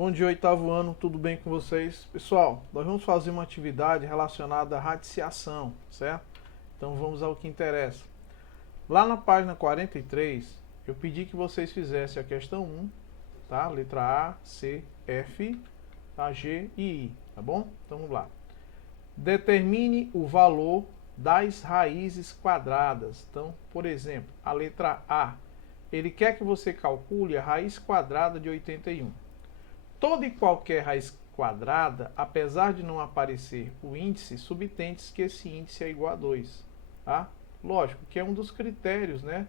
Bom dia, oitavo ano, tudo bem com vocês? Pessoal, nós vamos fazer uma atividade relacionada à radiciação, certo? Então vamos ao que interessa. Lá na página 43, eu pedi que vocês fizessem a questão 1, tá? Letra A, C, F, tá? G e I, tá bom? Então vamos lá. Determine o valor das raízes quadradas. Então, por exemplo, a letra A, ele quer que você calcule a raiz quadrada de 81. Toda e qualquer raiz quadrada, apesar de não aparecer o índice, subtende-se que esse índice é igual a 2. Tá? Lógico que é um dos critérios, né,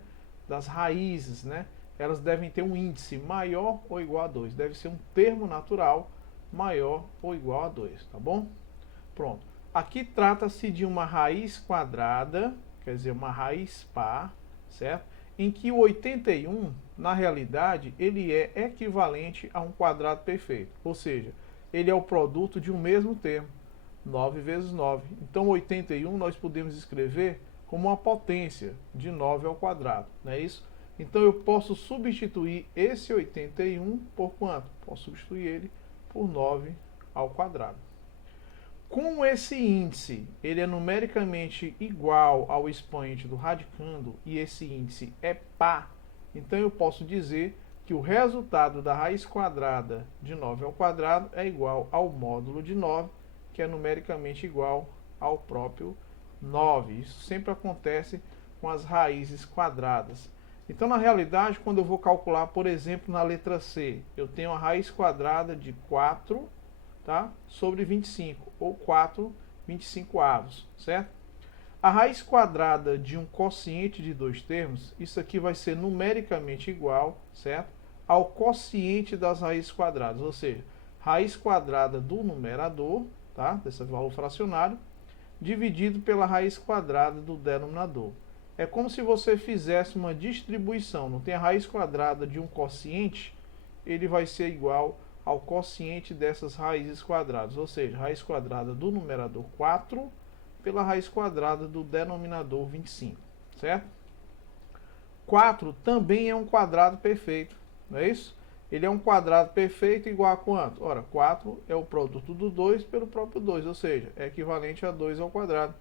das raízes, né? Elas devem ter um índice maior ou igual a 2. Deve ser um termo natural maior ou igual a 2, tá bom? Pronto. Aqui trata-se de uma raiz quadrada, quer dizer, uma raiz par, certo? Em que o 81, na realidade, ele é equivalente a um quadrado perfeito. Ou seja, ele é o produto de um mesmo termo, 9 vezes 9. Então, 81 nós podemos escrever como uma potência de 9 ao quadrado, não é isso? Então, eu posso substituir esse 81 por quanto? Posso substituir ele por 9 ao quadrado. Como esse índice ele é numericamente igual ao expoente do radicando e esse índice é par, então eu posso dizer que o resultado da raiz quadrada de 9 ao quadrado é igual ao módulo de 9, que é numericamente igual ao próprio 9. Isso sempre acontece com as raízes quadradas. Então, na realidade, quando eu vou calcular, por exemplo, na letra C, eu tenho a raiz quadrada de 4, tá? Sobre 25, ou 4 25avos, certo? A raiz quadrada de um quociente de dois termos, isso aqui vai ser numericamente igual, certo? Ao quociente das raízes quadradas, ou seja, raiz quadrada do numerador, tá? Desse valor fracionário, dividido pela raiz quadrada do denominador. É como se você fizesse uma distribuição, não tem a raiz quadrada de um quociente, ele vai ser igual ao quociente dessas raízes quadradas, ou seja, raiz quadrada do numerador 4 pela raiz quadrada do denominador 25, certo? 4 também é um quadrado perfeito, não é isso? Ele é um quadrado perfeito igual a quanto? Ora, 4 é o produto do 2 pelo próprio 2, ou seja, é equivalente a 2 ao quadrado.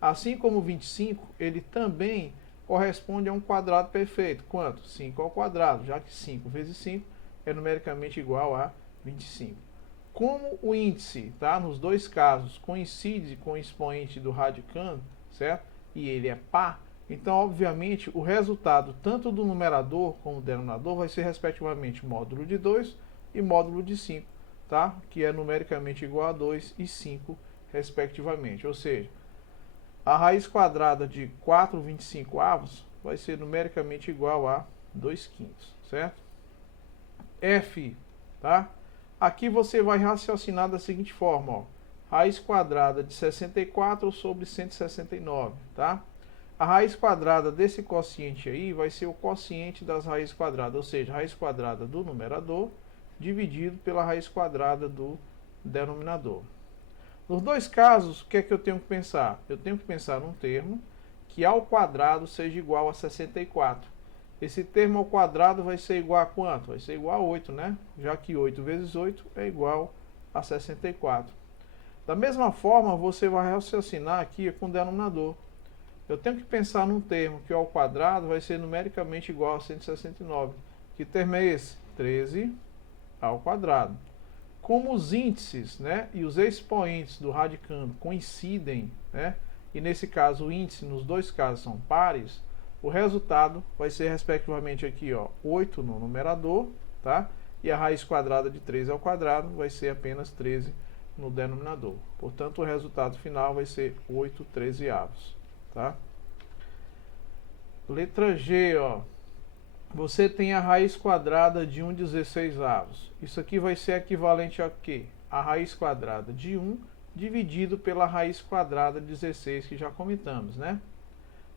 Assim como 25, ele também corresponde a um quadrado perfeito. Quanto? 5 ao quadrado, já que 5 vezes 5 é numericamente igual a 25. Como o índice, tá, nos dois casos, coincide com o expoente do radicando, certo? E ele é par, então, obviamente, o resultado tanto do numerador como do denominador vai ser, respectivamente, módulo de 2 e módulo de 5, tá? Que é numericamente igual a 2 e 5, respectivamente. Ou seja, a raiz quadrada de 4 25avos vai ser numericamente igual a 2 quintos, certo? F, tá? Aqui você vai raciocinar da seguinte forma, ó. Raiz quadrada de 64 sobre 169, tá? A raiz quadrada desse quociente aí vai ser o quociente das raízes quadradas, ou seja, a raiz quadrada do numerador dividido pela raiz quadrada do denominador. Nos dois casos, o que é que eu tenho que pensar? Eu tenho que pensar num termo que ao quadrado seja igual a 64. Esse termo ao quadrado vai ser igual a quanto? Vai ser igual a 8, né? Já que 8 vezes 8 é igual a 64. Da mesma forma, você vai raciocinar aqui com o denominador. Eu tenho que pensar num termo que ao quadrado vai ser numericamente igual a 169. Que termo é esse? 13 ao quadrado. Como os índices, né, e os expoentes do radicando coincidem, né, e nesse caso o índice nos dois casos são pares, o resultado vai ser respectivamente aqui, ó, 8 no numerador, tá? E a raiz quadrada de 13 ao quadrado vai ser apenas 13 no denominador. Portanto, o resultado final vai ser 8 13avos, tá? Letra G, ó. Você tem a raiz quadrada de 1 16avos. Isso aqui vai ser equivalente a quê? A raiz quadrada de 1 dividido pela raiz quadrada de 16, que já comentamos, né?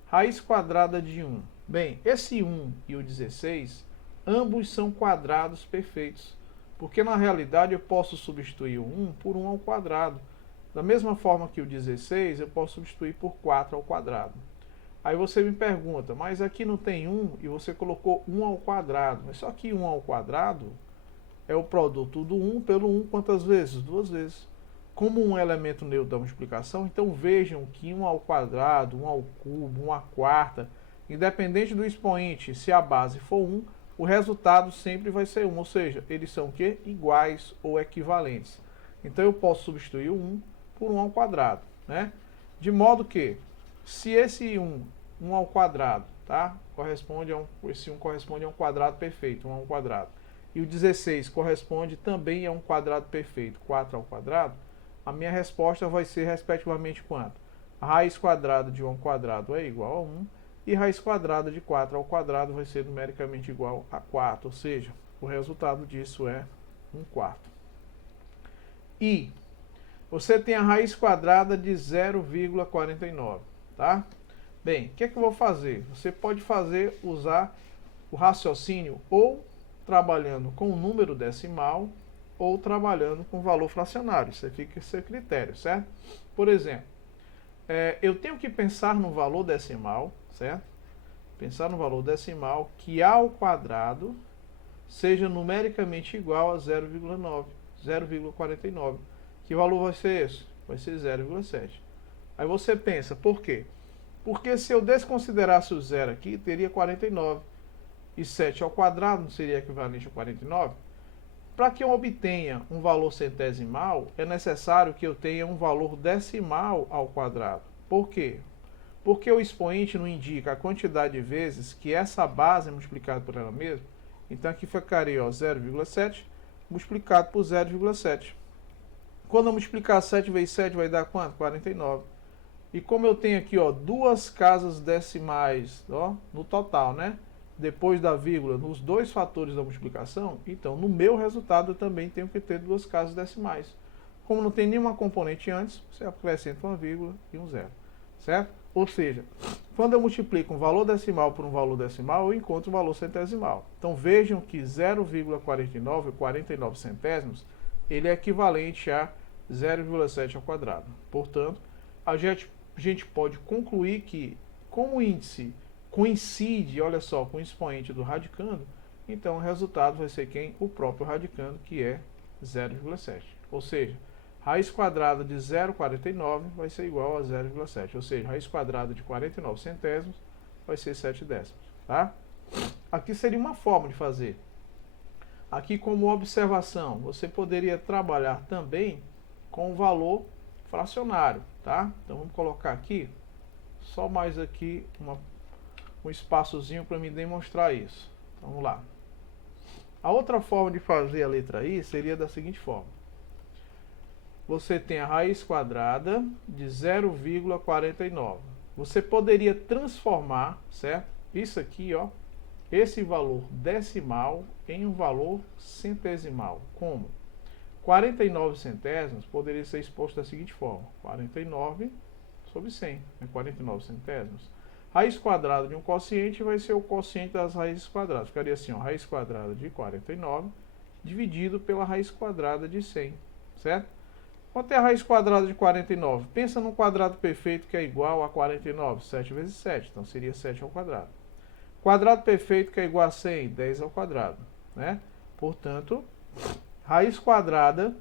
Raiz quadrada de 1. Bem, esse 1 e o 16, ambos são quadrados perfeitos, porque na realidade eu posso substituir o 1 por 1 ao quadrado. Da mesma forma que o 16, eu posso substituir por 4 ao quadrado. Aí você me pergunta, mas aqui não tem 1 e você colocou 1 ao quadrado. Mas só que 1 ao quadrado é o produto do 1 pelo 1 quantas vezes? 2 vezes. Como um elemento neutro da multiplicação, então vejam que 1 ao quadrado, 1 ao cubo, 1 à quarta, independente do expoente, se a base for 1, o resultado sempre vai ser 1, ou seja, eles são o quê? Iguais ou equivalentes. Então eu posso substituir o 1 por 1 ao quadrado, né? De modo que, se esse 1 ao quadrado, tá? Esse 1 corresponde a um quadrado perfeito, 1 ao quadrado, e o 16 corresponde também a um quadrado perfeito, 4 ao quadrado, a minha resposta vai ser respectivamente quanto? A raiz quadrada de 1 ao quadrado é igual a 1, e raiz quadrada de 4 ao quadrado vai ser numericamente igual a 4, ou seja, o resultado disso é 1 quarto. E você tem a raiz quadrada de 0,49, tá? Bem, o que é que eu vou fazer? Você pode usar o raciocínio ou trabalhando com o número decimal ou trabalhando com o valor fracionário. Isso fica a seu critério, certo? Por exemplo, eu tenho que pensar no valor decimal, certo? Pensar no valor decimal que A ao quadrado seja numericamente igual a 0,49. Que valor vai ser esse? Vai ser 0,7. Aí você pensa, por quê? Porque se eu desconsiderasse o zero aqui, teria 49. E 7 ao quadrado não seria equivalente a 49? Para que eu obtenha um valor centesimal, é necessário que eu tenha um valor decimal ao quadrado. Por quê? Porque o expoente não indica a quantidade de vezes que essa base é multiplicada por ela mesma. Então aqui ficaria 0,7 multiplicado por 0,7. Quando eu multiplicar 7 vezes 7 vai dar quanto? 49. E como eu tenho aqui duas casas decimais no total, né? Depois da vírgula, nos dois fatores da multiplicação, então no meu resultado eu também tenho que ter duas casas decimais. Como não tem nenhuma componente antes, você acrescenta uma vírgula e um zero, certo? Ou seja, quando eu multiplico um valor decimal por um valor decimal, eu encontro um valor centesimal. Então vejam que 0,49 centésimos, ele é equivalente a 0,7 ao quadrado. Portanto, a gente pode concluir que, como o índice coincide, olha só, com o expoente do radicando, então o resultado vai ser quem? O próprio radicando, que é 0,7. Ou seja, raiz quadrada de 0,49 vai ser igual a 0,7. Ou seja, raiz quadrada de 49 centésimos vai ser 7 décimos. Tá? Aqui seria uma forma de fazer. Aqui, como observação, você poderia trabalhar também com o valor fracionário. Tá? Então vamos colocar aqui, só mais aqui um espaçozinho para me demonstrar isso. Então, vamos lá. A outra forma de fazer a letra I seria da seguinte forma. Você tem a raiz quadrada de 0,49. Você poderia transformar, certo? Isso aqui, esse valor decimal em um valor centesimal. Como? 49 centésimos poderia ser exposto da seguinte forma. 49 sobre 100, 49 centésimos. Raiz quadrada de um quociente vai ser o quociente das raízes quadradas. Ficaria assim, raiz quadrada de 49 dividido pela raiz quadrada de 100, certo? Quanto é a raiz quadrada de 49? Pensa num quadrado perfeito que é igual a 49, 7 vezes 7, então seria 7 ao quadrado. Quadrado perfeito que é igual a 100, 10 ao quadrado, né? Portanto, raiz quadrada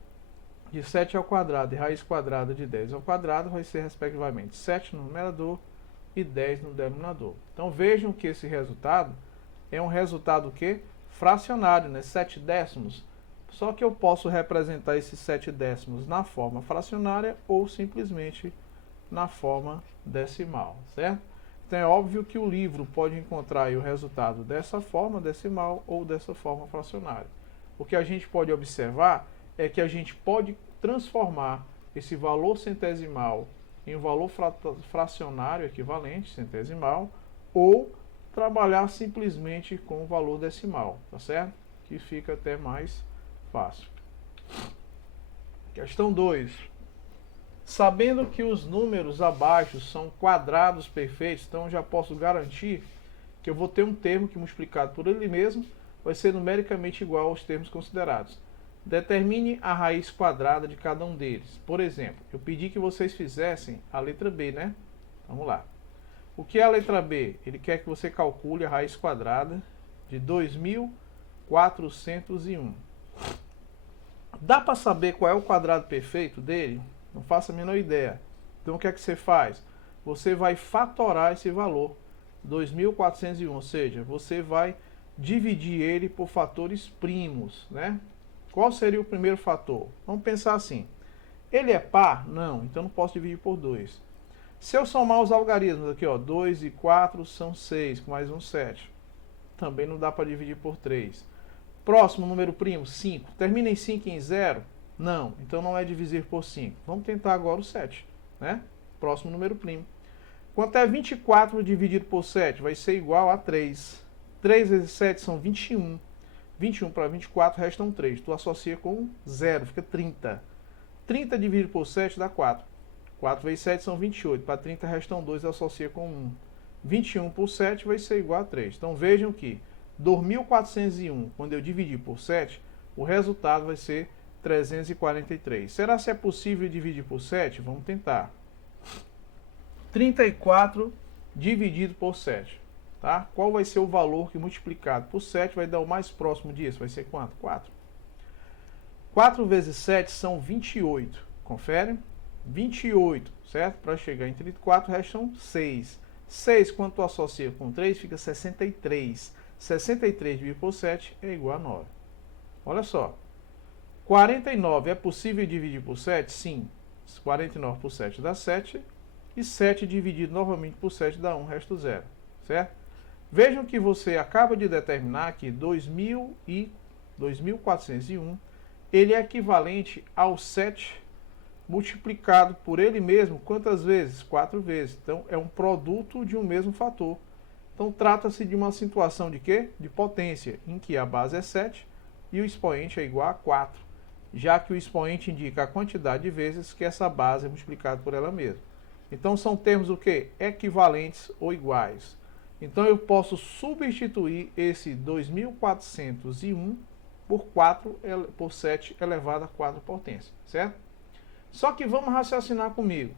de 7 ao quadrado e raiz quadrada de 10 ao quadrado vai ser, respectivamente, 7 no numerador e 10 no denominador. Então vejam que esse resultado é um resultado que fracionário, né? 7 décimos. Só que eu posso representar esses 7 décimos na forma fracionária ou simplesmente na forma decimal, certo? Então é óbvio que o livro pode encontrar aí o resultado dessa forma decimal ou dessa forma fracionária. O que a gente pode observar é que a gente pode transformar esse valor centesimal em um valor fracionário equivalente, centesimal, ou trabalhar simplesmente com o valor decimal, tá certo? Que fica até mais fácil. Questão 2. Sabendo que os números abaixo são quadrados perfeitos, então eu já posso garantir que eu vou ter um termo que multiplicado por ele mesmo vai ser numericamente igual aos termos considerados. Determine a raiz quadrada de cada um deles. Por exemplo, eu pedi que vocês fizessem a letra B, né? Vamos lá. O que é a letra B? Ele quer que você calcule a raiz quadrada de 2.401. Dá para saber qual é o quadrado perfeito dele? Não faço a menor ideia. Então o que é que você faz? Você vai fatorar esse valor, 2.401, ou seja, você vai dividir ele por fatores primos, né? Qual seria o primeiro fator? Vamos pensar assim. Ele é par? Não, então não posso dividir por 2. Se eu somar os algarismos aqui, ó, 2 e 4 são 6, com mais um 7. Também não dá para dividir por 3. Próximo número primo, 5. Termina em 5 e em 0? Não, então não é dividir por 5. Vamos tentar agora o 7, né? Próximo número primo. Quanto é 24 dividido por 7? Vai ser igual a 3. 3 vezes 7 são 21. 21 para 24 restam 3. Tu associa com 0, fica 30. 30 dividido por 7 dá 4. 4 vezes 7 são 28. Para 30 restam 2, associa com 1. 21 por 7 vai ser igual a 3. Então vejam que 2.401, quando eu dividir por 7, o resultado vai ser 343. Será que é possível dividir por 7? Vamos tentar. 34 dividido por 7. Tá? Qual vai ser o valor que multiplicado por 7 vai dar o mais próximo disso? Vai ser quanto? 4. 4 vezes 7 são 28. Confere? 28, certo? Para chegar em 34 restam 6. 6, quando tu associa com 3, fica 63. 63 dividido por 7 é igual a 9. Olha só. 49 é possível dividir por 7? Sim. 49 por 7 dá 7. E 7 dividido novamente por 7 dá 1, resta 0. Certo? Vejam que você acaba de determinar que 2.401 ele é equivalente ao 7 multiplicado por ele mesmo, quantas vezes? 4 vezes. Então, é um produto de um mesmo fator. Então, trata-se de uma situação de quê? De potência, em que a base é 7 e o expoente é igual a 4, já que o expoente indica a quantidade de vezes que essa base é multiplicada por ela mesma. Então, são termos o quê? Equivalentes ou iguais. Então, eu posso substituir esse 2.401 por 7 elevado a 4 potência, certo? Só que vamos raciocinar comigo.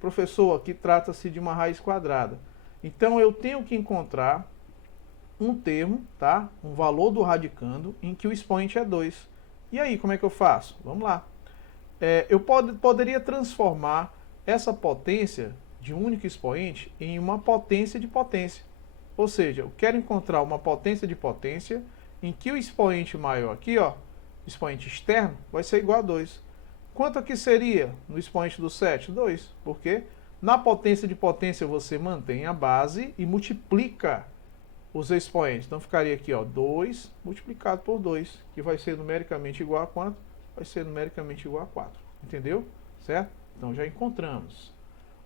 Professor, aqui trata-se de uma raiz quadrada. Então eu tenho que encontrar um termo, tá? Um valor do radicando em que o expoente é 2. E aí, como é que eu faço? Vamos lá. Eu poderia transformar essa potência de um único expoente em uma potência de potência. Ou seja, eu quero encontrar uma potência de potência em que o expoente maior aqui, ó, expoente externo, vai ser igual a 2. Quanto aqui seria no expoente do 7? 2. Por quê? Na potência de potência você mantém a base e multiplica os expoentes. Então ficaria aqui, ó, 2 multiplicado por 2, que vai ser numericamente igual a quanto? Vai ser numericamente igual a 4. Entendeu? Certo? Então já encontramos.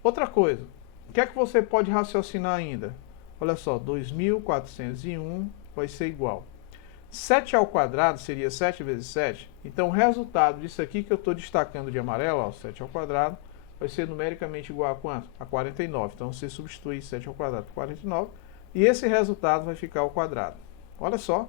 Outra coisa, o que é que você pode raciocinar ainda? Olha só, 2.401 vai ser igual. 7 ao quadrado seria 7 vezes 7. Então o resultado disso aqui que eu estou destacando de amarelo, ó, 7 ao quadrado, vai ser numericamente igual a quanto? A 49. Então você substitui 7 ao quadrado por 49 e esse resultado vai ficar ao quadrado. Olha só.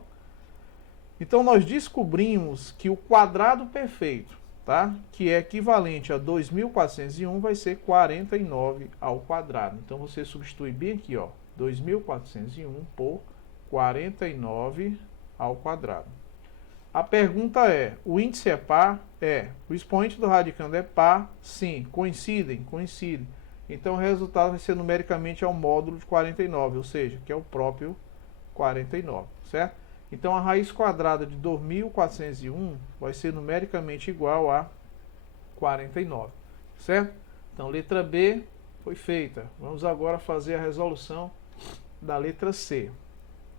Então nós descobrimos que o quadrado perfeito, tá? Que é equivalente a 2.401 vai ser 49 ao quadrado. Então você substitui bem aqui, ó, 2.401 por 49 ao quadrado. A pergunta é, o índice é par? É. O expoente do radicando é par? Sim. Coincidem? Coincidem. Então o resultado vai ser numericamente ao módulo de 49, ou seja, que é o próprio 49, certo? Então a raiz quadrada de 2.401 vai ser numericamente igual a 49, certo? Então letra B foi feita. Vamos agora fazer a resolução da letra C.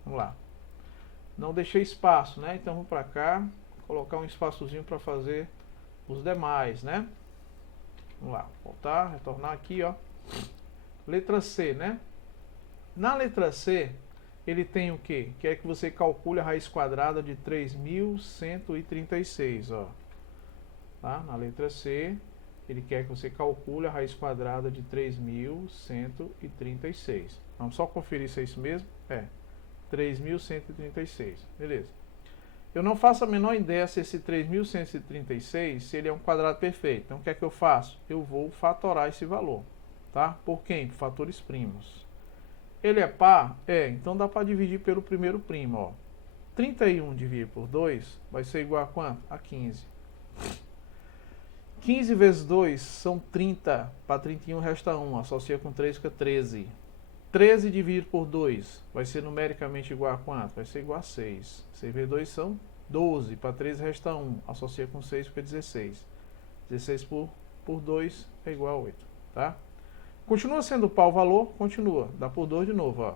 Vamos lá. Não deixei espaço, né? Então vamos para cá, colocar um espaçozinho para fazer os demais, né? Vamos lá, voltar, retornar aqui, ó. Letra C, né? Na letra C, ele tem o quê? Quer que você calcule a raiz quadrada de 3.136, ó. Tá? Na letra C, ele quer que você calcule a raiz quadrada de 3.136. Vamos só conferir se é isso mesmo? É. 3.136, beleza. Eu não faço a menor ideia se esse 3.136, se ele é um quadrado perfeito. Então o que é que eu faço? Eu vou fatorar esse valor, tá? Por quem? Por fatores primos. Ele é par? É, então dá para dividir pelo primeiro primo, ó. 31 dividido por 2 vai ser igual a quanto? A 15. 15 vezes 2 são 30. Para 31 resta 1. Associa com 3, fica 13. 13 dividido por 2 vai ser numericamente igual a quanto? Vai ser igual a 6. 6 vezes 2 são 12. Para 13 resta 1. Associa com 6, fica 16. 16 por 2 é igual a 8. Tá? Continua sendo par o valor? Continua. Dá por 2 de novo. Ó.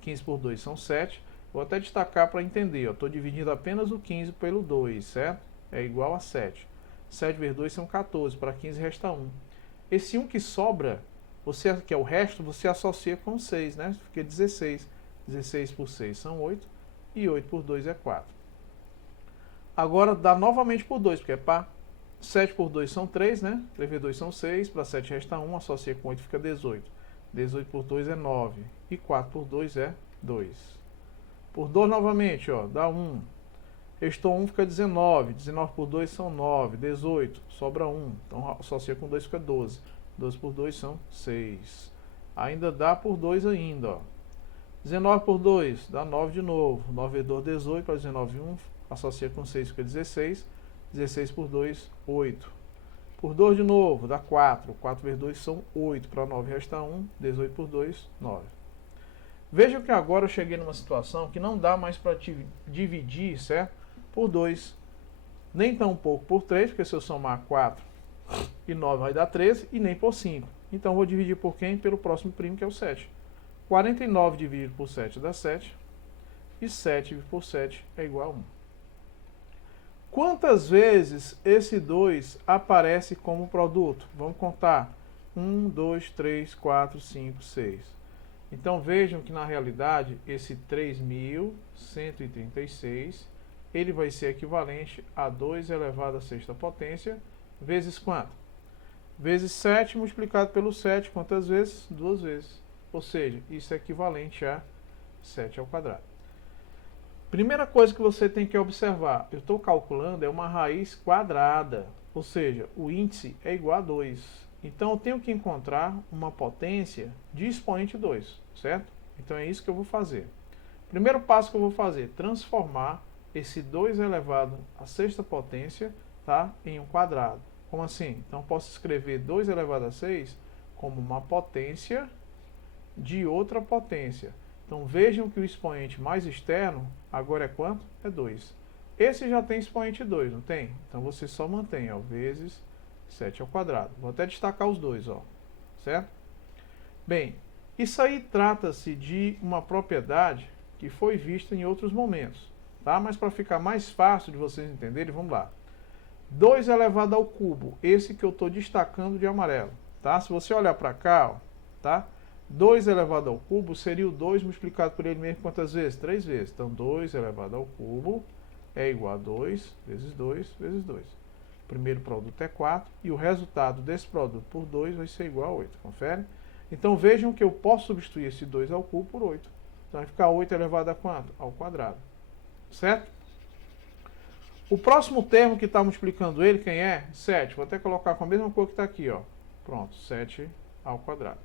15 por 2 são 7. Vou até destacar para entender. Estou dividindo apenas o 15 pelo 2, certo? É igual a 7. 7 vezes 2 são 14. Para 15 resta 1. Esse 1 que sobra, que é o resto, você associa com 6, né? Fica 16. 16 por 6 são 8. E 8 por 2 é 4. Agora dá novamente por 2, porque é par. 7 por 2 são 3, né? 3 vezes 2 são 6. Para 7 resta 1. Associa com 8 fica 18. 18 por 2 é 9. E 4 por 2 é 2. Por 2 novamente, ó, dá 1. Restou 1, fica 19. 19 por 2 são 9. 18, sobra 1. Então associa com 2, fica 12. 12 por 2 são 6. Ainda dá por 2 ainda, ó. 19 por 2 dá 9 de novo. 9 vezes 2, 18. Para 19, 1. Associa com 6, fica 16. 16 por 2, 8. Por 2 de novo, dá 4. 4 vezes 2 são 8. Para 9 resta 1. 18 por 2, 9. Veja que agora eu cheguei numa situação que não dá mais para dividir, certo? Por 2. Nem tão pouco por 3, porque se eu somar 4 e 9 vai dar 13, e nem por 5. Então vou dividir por quem? Pelo próximo primo, que é o 7. 49 dividido por 7 dá 7. E 7 por 7 é igual a 1. Quantas vezes esse 2 aparece como produto? Vamos contar. 1, 2, 3, 4, 5, 6. Então vejam que na realidade esse 3.136 ele vai ser equivalente a 2 elevado à sexta potência vezes quanto? Vezes 7 multiplicado pelo 7. Quantas vezes? 2 vezes. Ou seja, isso é equivalente a 7 ao quadrado. Primeira coisa que você tem que observar, eu estou calculando é uma raiz quadrada, ou seja, o índice é igual a 2. Então eu tenho que encontrar uma potência de expoente 2, certo? Então é isso que eu vou fazer. Primeiro passo que eu vou fazer, transformar esse 2 elevado à sexta potência, tá, em um quadrado. Como assim? Então eu posso escrever 2 elevado a 6 como uma potência de outra potência. Então vejam que o expoente mais externo agora é quanto? É 2. Esse já tem expoente 2, não tem? Então você só mantém, ó, vezes 7 ao quadrado. Vou até destacar os dois, ó, certo? Bem, isso aí trata-se de uma propriedade que foi vista em outros momentos, tá? Mas para ficar mais fácil de vocês entenderem, vamos lá. 2 elevado ao cubo, esse que eu estou destacando de amarelo, tá? Se você olhar para cá, ó, tá? 2 elevado ao cubo seria o 2 multiplicado por ele mesmo quantas vezes? 3 vezes. Então 2 elevado ao cubo é igual a 2 vezes 2 vezes 2. O primeiro produto é 4 e o resultado desse produto por 2 vai ser igual a 8. Confere? Então vejam que eu posso substituir esse 2 ao cubo por 8. Então vai ficar 8 elevado a quanto? Ao quadrado. Certo? O próximo termo que está multiplicando ele, quem é? 7. Vou até colocar com a mesma cor que está aqui, ó. Pronto, 7 ao quadrado.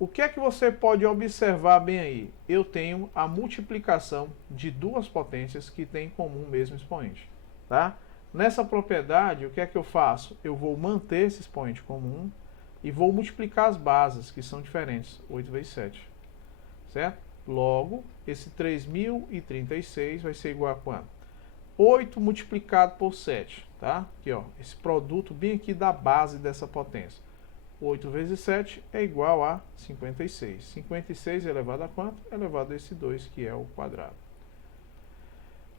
O que é que você pode observar bem aí? Eu tenho a multiplicação de duas potências que têm em comum o mesmo expoente. Tá? Nessa propriedade, o que é que eu faço? Eu vou manter esse expoente comum e vou multiplicar as bases, que são diferentes. 8 vezes 7. Certo? Logo, esse 3.036 vai ser igual a quanto? 8 multiplicado por 7. Tá? Aqui, ó, esse produto bem aqui da base dessa potência. 8 vezes 7 é igual a 56. 56 elevado a quanto? Elevado a esse 2, que é o quadrado.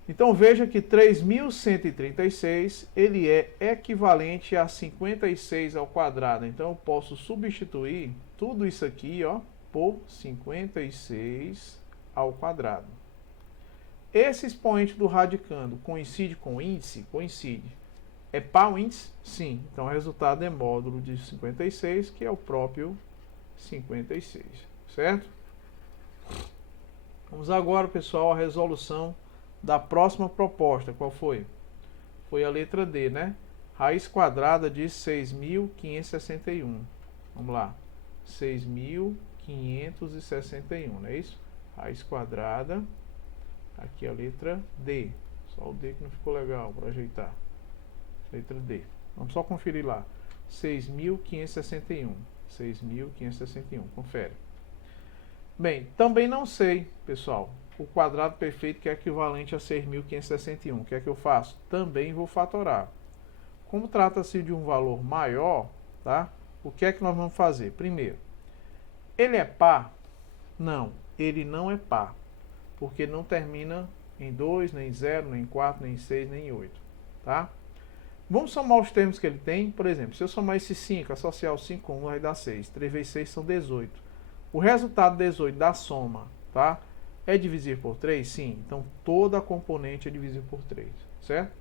Então veja que 3.136 ele é equivalente a 56 ao quadrado. Então eu posso substituir tudo isso aqui, ó, por 56 ao quadrado. Esse expoente do radicando coincide com o índice? Coincide. É par o índice? Sim. Então o resultado é módulo de 56, que é o próprio 56. Certo? Vamos agora, pessoal, à resolução da próxima proposta. Qual foi? Foi a letra D, né? Raiz quadrada de 6.561. Vamos lá. 6.561, não é isso? Raiz quadrada. Aqui a letra D. Só o D que não ficou legal para ajeitar. Letra D. Vamos só conferir lá. 6.561. 6.561. Confere. Bem, também não sei, pessoal, o quadrado perfeito que é equivalente a 6.561. O que é que eu faço? Também vou fatorar. Como trata-se de um valor maior, tá? O que é que nós vamos fazer? Primeiro, ele é par? Não, ele não é par, porque não termina em 2, nem 0, nem 4, nem 6, nem 8, tá? Vamos somar os termos que ele tem. Por exemplo, se eu somar esse 5, associar o 5 com 1, vai dar 6. 3 vezes 6 são 18. O resultado 18 da soma, tá? É divisível por 3? Sim. Então, toda a componente é divisível por 3, certo?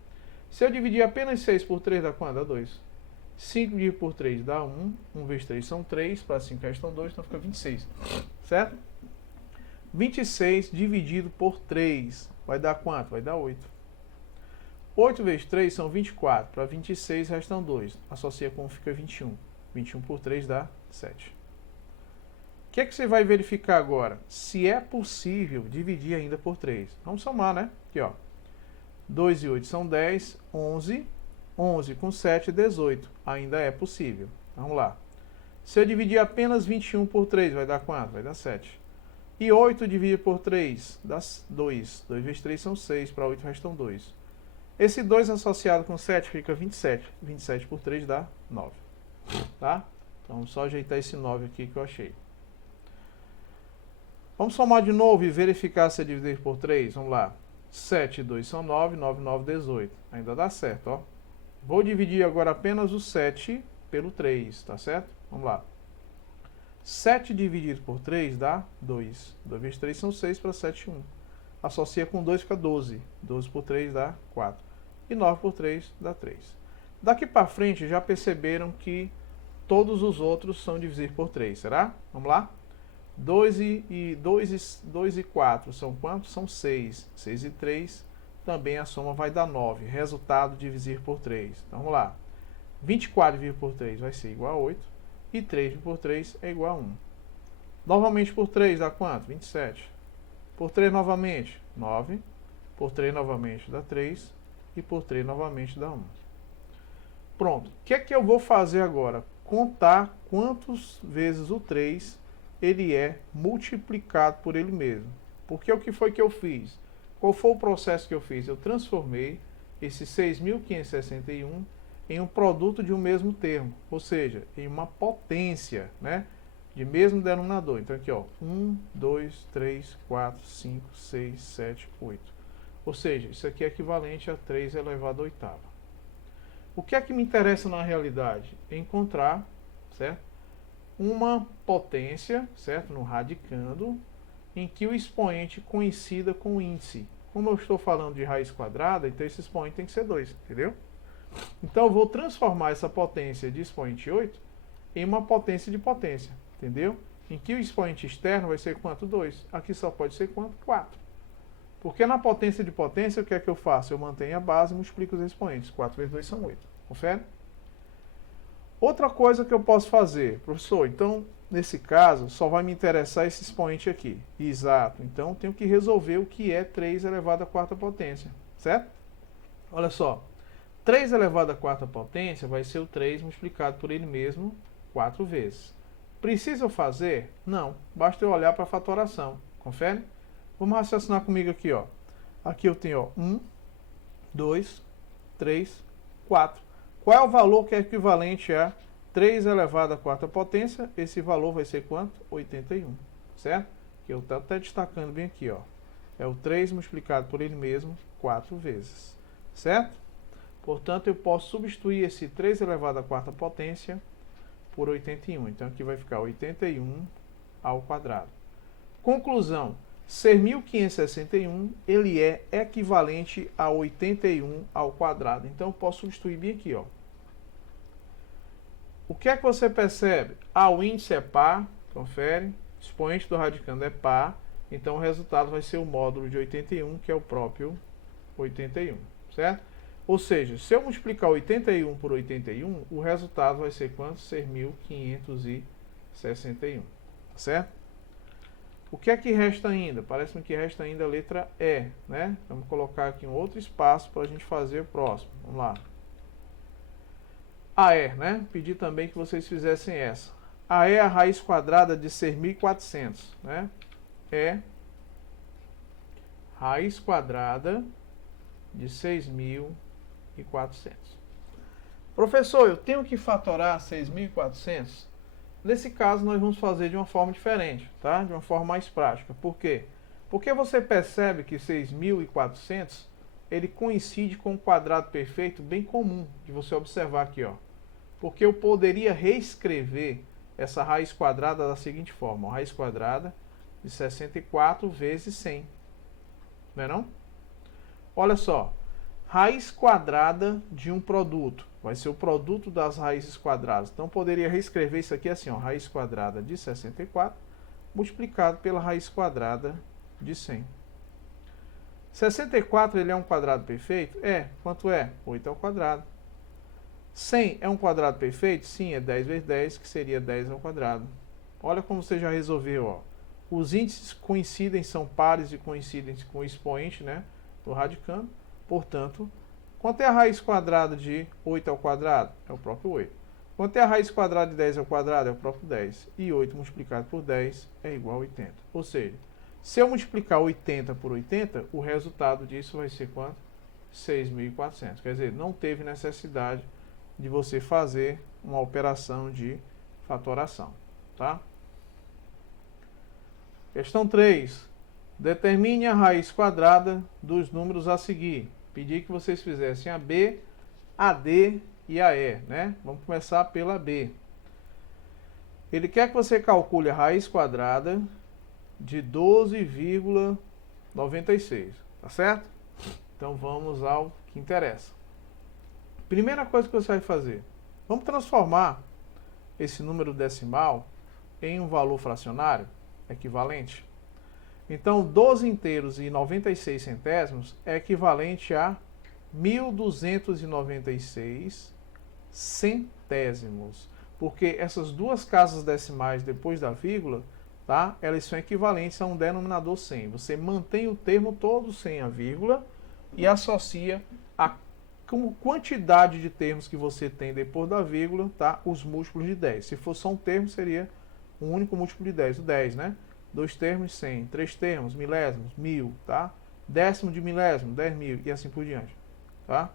Se eu dividir apenas 6 por 3, dá quanto? Dá 2. 5 dividido por 3 dá 1. 1 vezes 3 são 3. Para 5 restam 2, então fica 26. Certo? 26 dividido por 3 vai dar quanto? Vai dar 8. 8 vezes 3 são 24. Para 26 restam 2. Associa com 1, fica 21. 21 por 3 dá 7. O que é que você vai verificar agora? Se é possível dividir ainda por 3. Vamos somar, né? Aqui, ó. 2 e 8 são 10. 11. 11 com 7, 18. Ainda é possível. Vamos lá. Se eu dividir apenas 21 por 3, vai dar quanto? Vai dar 7. E 8 dividido por 3 dá 2. 2 vezes 3 são 6. Para 8 restam 2. Esse 2 associado com 7 fica 27. 27 por 3 dá 9. Tá? Então, só ajeitar esse 9 aqui que eu achei. Vamos somar de novo e verificar se é dividir por 3. Vamos lá. 7 e 2 são 9. 9, 9, 18. Ainda dá certo, ó. Vou dividir agora apenas o 7 pelo 3, tá certo? Vamos lá. 7 dividido por 3 dá 2. 2 vezes 3 são 6 para 7, 1. Associa com 2 fica 12. 12 por 3 dá 4. E 9 por 3 dá 3. Daqui para frente já perceberam que todos os outros são divisíveis por 3, será? Vamos lá? 2 e 4 são quantos? São 6. 6 e 3, também a soma vai dar 9. Resultado divisível por 3. Então vamos lá. 24 dividido por 3 vai ser igual a 8. E 3 por 3 é igual a 1. Novamente por 3 dá quanto? 27. Por 3 novamente, 9. Por 3 novamente dá 3. E por 3 novamente dá 1. Pronto. O que é que eu vou fazer agora? Contar quantas vezes o 3 ele é multiplicado por ele mesmo. Porque o que foi que eu fiz? Qual foi o processo que eu fiz? Eu transformei esse 6.561 em um produto de um mesmo termo, ou seja, em uma potência, né, de mesmo denominador. Então aqui, ó, 1, 2, 3, 4, 5, 6, 7, 8. Ou seja, isso aqui é equivalente a 3 elevado à oitava. O que é que me interessa na realidade? Encontrar, certo? Uma potência, certo? No radicando, em que o expoente coincida com o índice. Como eu estou falando de raiz quadrada, então esse expoente tem que ser 2, entendeu? Então eu vou transformar essa potência de expoente 8 em uma potência de potência, entendeu? Em que o expoente externo vai ser quanto? 2. Aqui só pode ser quanto? 4. Porque na potência de potência, o que é que eu faço? Eu mantenho a base e multiplico os expoentes. 4 vezes 2 são 8. Confere? Outra coisa que eu posso fazer, professor, então, nesse caso, só vai me interessar esse expoente aqui. Exato. Então, tenho que resolver o que é 3 elevado à quarta potência, certo? Olha só. 3 elevado à quarta potência vai ser o 3 multiplicado por ele mesmo 4 vezes. Precisa eu fazer? Não. Basta eu olhar para a fatoração. Confere? Vamos raciocinar comigo aqui, ó. Aqui eu tenho, ó, 1, 2, 3, 4. Qual é o valor que é equivalente a 3 elevado à quarta potência? Esse valor vai ser quanto? 81, certo? Que eu estou até destacando bem aqui, ó. É o 3 multiplicado por ele mesmo 4 vezes, certo? Portanto, eu posso substituir esse 3 elevado à quarta potência por 81. Então, aqui vai ficar 81 ao quadrado. Conclusão. 6.561, ele é equivalente a 81 ao quadrado. Então, eu posso substituir bem aqui, ó. O que é que você percebe? O índice é par, confere. Expoente do radicando é par. Então, o resultado vai ser o módulo de 81, que é o próprio 81, certo? Ou seja, se eu multiplicar 81 por 81, o resultado vai ser quanto? 6.561, certo? O que é que resta ainda? Parece-me que resta ainda a letra E, né? Vamos colocar aqui um outro espaço para a gente fazer o próximo. Vamos lá. AE, né? Pedi também que vocês fizessem essa. AE é a raiz quadrada de 6.400, né? É raiz quadrada de 6.400. Professor, eu tenho que fatorar 6.400? Nesse caso, nós vamos fazer de uma forma diferente, tá? De uma forma mais prática. Por quê? Porque você percebe que 6.400 ele coincide com um quadrado perfeito bem comum de você observar aqui, ó. Porque eu poderia reescrever essa raiz quadrada da seguinte forma, ó, raiz quadrada de 64 vezes 100. Não é não? Olha só, raiz quadrada de um produto vai ser o produto das raízes quadradas. Então, eu poderia reescrever isso aqui assim, ó, raiz quadrada de 64 multiplicado pela raiz quadrada de 100. 64 ele é um quadrado perfeito? É. Quanto é? 8 ao quadrado. 100 é um quadrado perfeito? Sim, é 10 vezes 10, que seria 10 ao quadrado. Olha como você já resolveu, ó. Os índices coincidem, são pares e coincidem com o expoente, né, do radicando. Portanto, quanto é a raiz quadrada de 8 ao quadrado? É o próprio 8. Quanto é a raiz quadrada de 10 ao quadrado? É o próprio 10. E 8 multiplicado por 10 é igual a 80. Ou seja, se eu multiplicar 80 por 80, o resultado disso vai ser quanto? 6.400. Quer dizer, não teve necessidade de você fazer uma operação de fatoração, tá? Questão 3. Determine a raiz quadrada dos números a seguir. Pedi que vocês fizessem a B, a D e a E, né? Vamos começar pela B. Ele quer que você calcule a raiz quadrada de 12,96, tá certo? Então vamos ao que interessa. Primeira coisa que você vai fazer, vamos transformar esse número decimal em um valor fracionário equivalente. Então, 12 inteiros e 96 centésimos é equivalente a 1.296 centésimos. Porque essas duas casas decimais depois da vírgula, tá? Elas são equivalentes a um denominador 100. Você mantém o termo todo sem a vírgula e associa a quantidade de termos que você tem depois da vírgula, tá? Os múltiplos de 10. Se for só um termo, seria um único múltiplo de 10, o 10, né? 2 termos, 100. 3 termos, milésimos, 1000, tá? Décimo de milésimo, 10.000 e assim por diante, tá?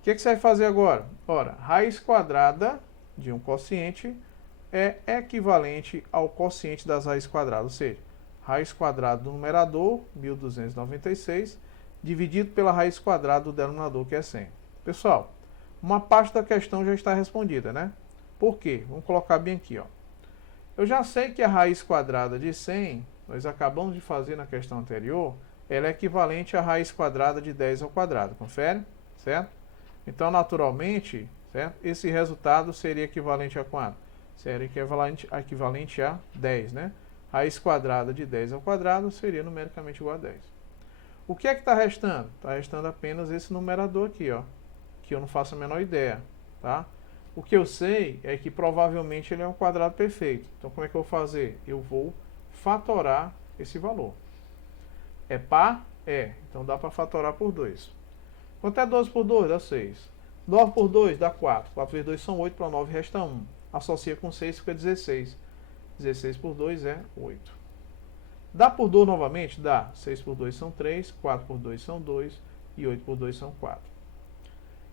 O que você vai fazer agora? Ora, raiz quadrada de um quociente é equivalente ao quociente das raízes quadradas, ou seja, raiz quadrada do numerador, 1.296, dividido pela raiz quadrada do denominador, que é 100. Pessoal, uma parte da questão já está respondida, né? Por quê? Vamos colocar bem aqui, ó. Eu já sei que a raiz quadrada de 100, nós acabamos de fazer na questão anterior, ela é equivalente à raiz quadrada de 10 ao quadrado, confere? Certo? Então, naturalmente, certo? Esse resultado seria equivalente a quanto? Seria equivalente a 10, né? Raiz quadrada de 10 ao quadrado seria numericamente igual a 10. O que é que está restando? Está restando apenas esse numerador aqui, ó, que eu não faço a menor ideia, tá? O que eu sei é que provavelmente ele é um quadrado perfeito. Então, como é que eu vou fazer? Eu vou fatorar esse valor. É par? É. Então, dá para fatorar por 2. Quanto é 12 por 2? Dá 6. 9 por 2 dá 4. 4 vezes 2 são 8, para 9 resta 1. Associa com 6, fica 16. 16 por 2 é 8. Dá por 2 novamente? Dá. 6 por 2 são 3, 4 por 2 são 2 e 8 por 2 são 4.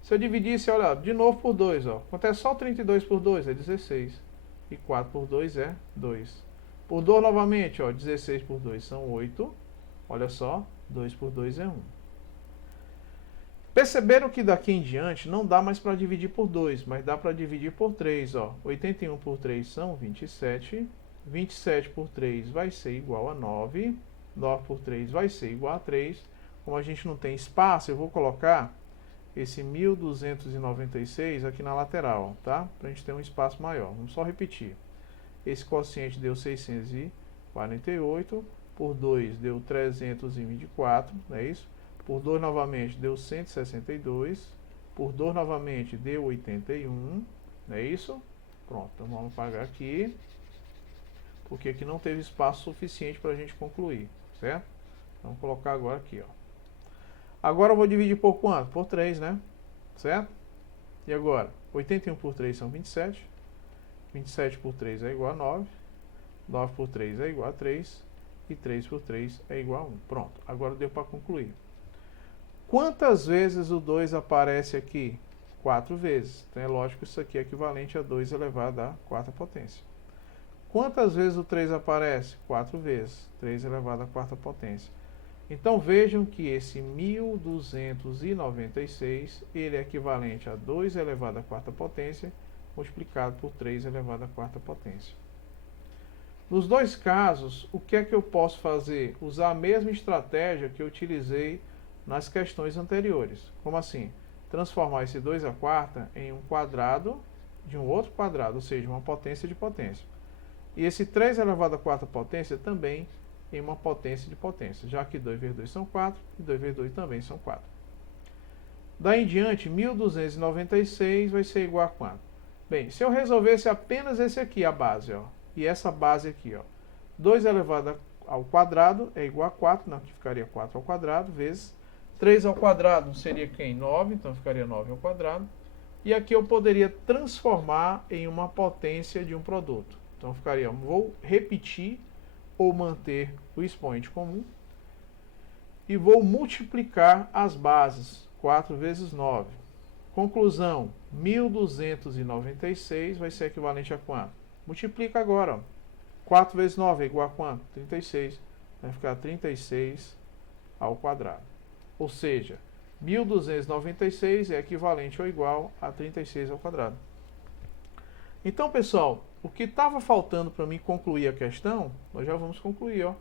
Se eu dividisse, olha, de novo por 2, ó. Quanto é só 32 por 2? É 16. E 4 por 2 é 2. Por 2 novamente, ó, 16 por 2 são 8. Olha só, 2 por 2 é 1. Perceberam que daqui em diante não dá mais para dividir por 2, mas dá para dividir por 3, ó. 81 por 3 são 27. 27 por 3 vai ser igual a 9. 9 por 3 vai ser igual a 3. Como a gente não tem espaço, eu vou colocar esse 1.296 aqui na lateral, tá? Para a gente ter um espaço maior. Vamos só repetir. Esse quociente deu 648, por 2 deu 324, não é isso? Por 2 novamente deu 162, por 2 novamente deu 81, não é isso? Pronto, então vamos apagar aqui, porque aqui não teve espaço suficiente para a gente concluir, certo? Vamos colocar agora aqui, ó. Agora eu vou dividir por quanto? Por 3, né? Certo? E agora? 81 por 3 são 27. 27 por 3 é igual a 9. 9 por 3 é igual a 3. E 3 por 3 é igual a 1. Pronto, agora deu para concluir. Quantas vezes o 2 aparece aqui? 4 vezes. Então é lógico que isso aqui é equivalente a 2 elevado à quarta potência. Quantas vezes o 3 aparece? 4 vezes. 3 elevado à quarta potência. Então vejam que esse 1296 ele é equivalente a 2 elevado à quarta potência multiplicado por 3 elevado à quarta potência. Nos dois casos, o que é que eu posso fazer? Usar a mesma estratégia que eu utilizei nas questões anteriores. Como assim? Transformar esse 2 à quarta em um quadrado de um outro quadrado, ou seja, uma potência de potência. E esse 3 elevado à quarta potência também em uma potência de potência, já que 2 vezes 2 são 4 e 2 vezes 2 também são 4. Daí em diante, 1296 vai ser igual a quanto? Bem, se eu resolvesse apenas esse aqui, a base, ó, e essa base aqui, ó, 2 elevado ao quadrado é igual a 4, não, que ficaria 4 ao quadrado, vezes 3 ao quadrado seria quem? 9, então ficaria 9 ao quadrado. E aqui eu poderia transformar em uma potência de um produto. Então ficaria, vou repetir ou manter o expoente comum e vou multiplicar as bases, 4 vezes 9. Conclusão, 1296 vai ser equivalente a quanto? Multiplica agora, ó. 4 vezes 9 é igual a quanto? 36. Vai ficar 36 ao quadrado. Ou seja, 1296 é equivalente ou igual a 36 ao quadrado. Então, pessoal, o que estava faltando para mim concluir a questão, nós já vamos concluir, ó.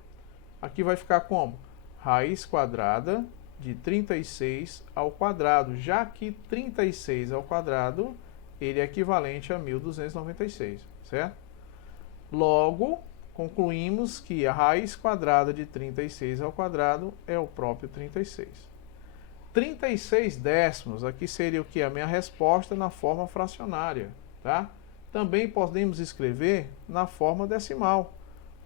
Aqui vai ficar como? Raiz quadrada de 36 ao quadrado, já que 36 ao quadrado, ele é equivalente a 1296, certo? Logo, concluímos que a raiz quadrada de 36 ao quadrado é o próprio 36. 36 décimos, aqui seria o que? A minha resposta na forma fracionária, tá? Também podemos escrever na forma decimal,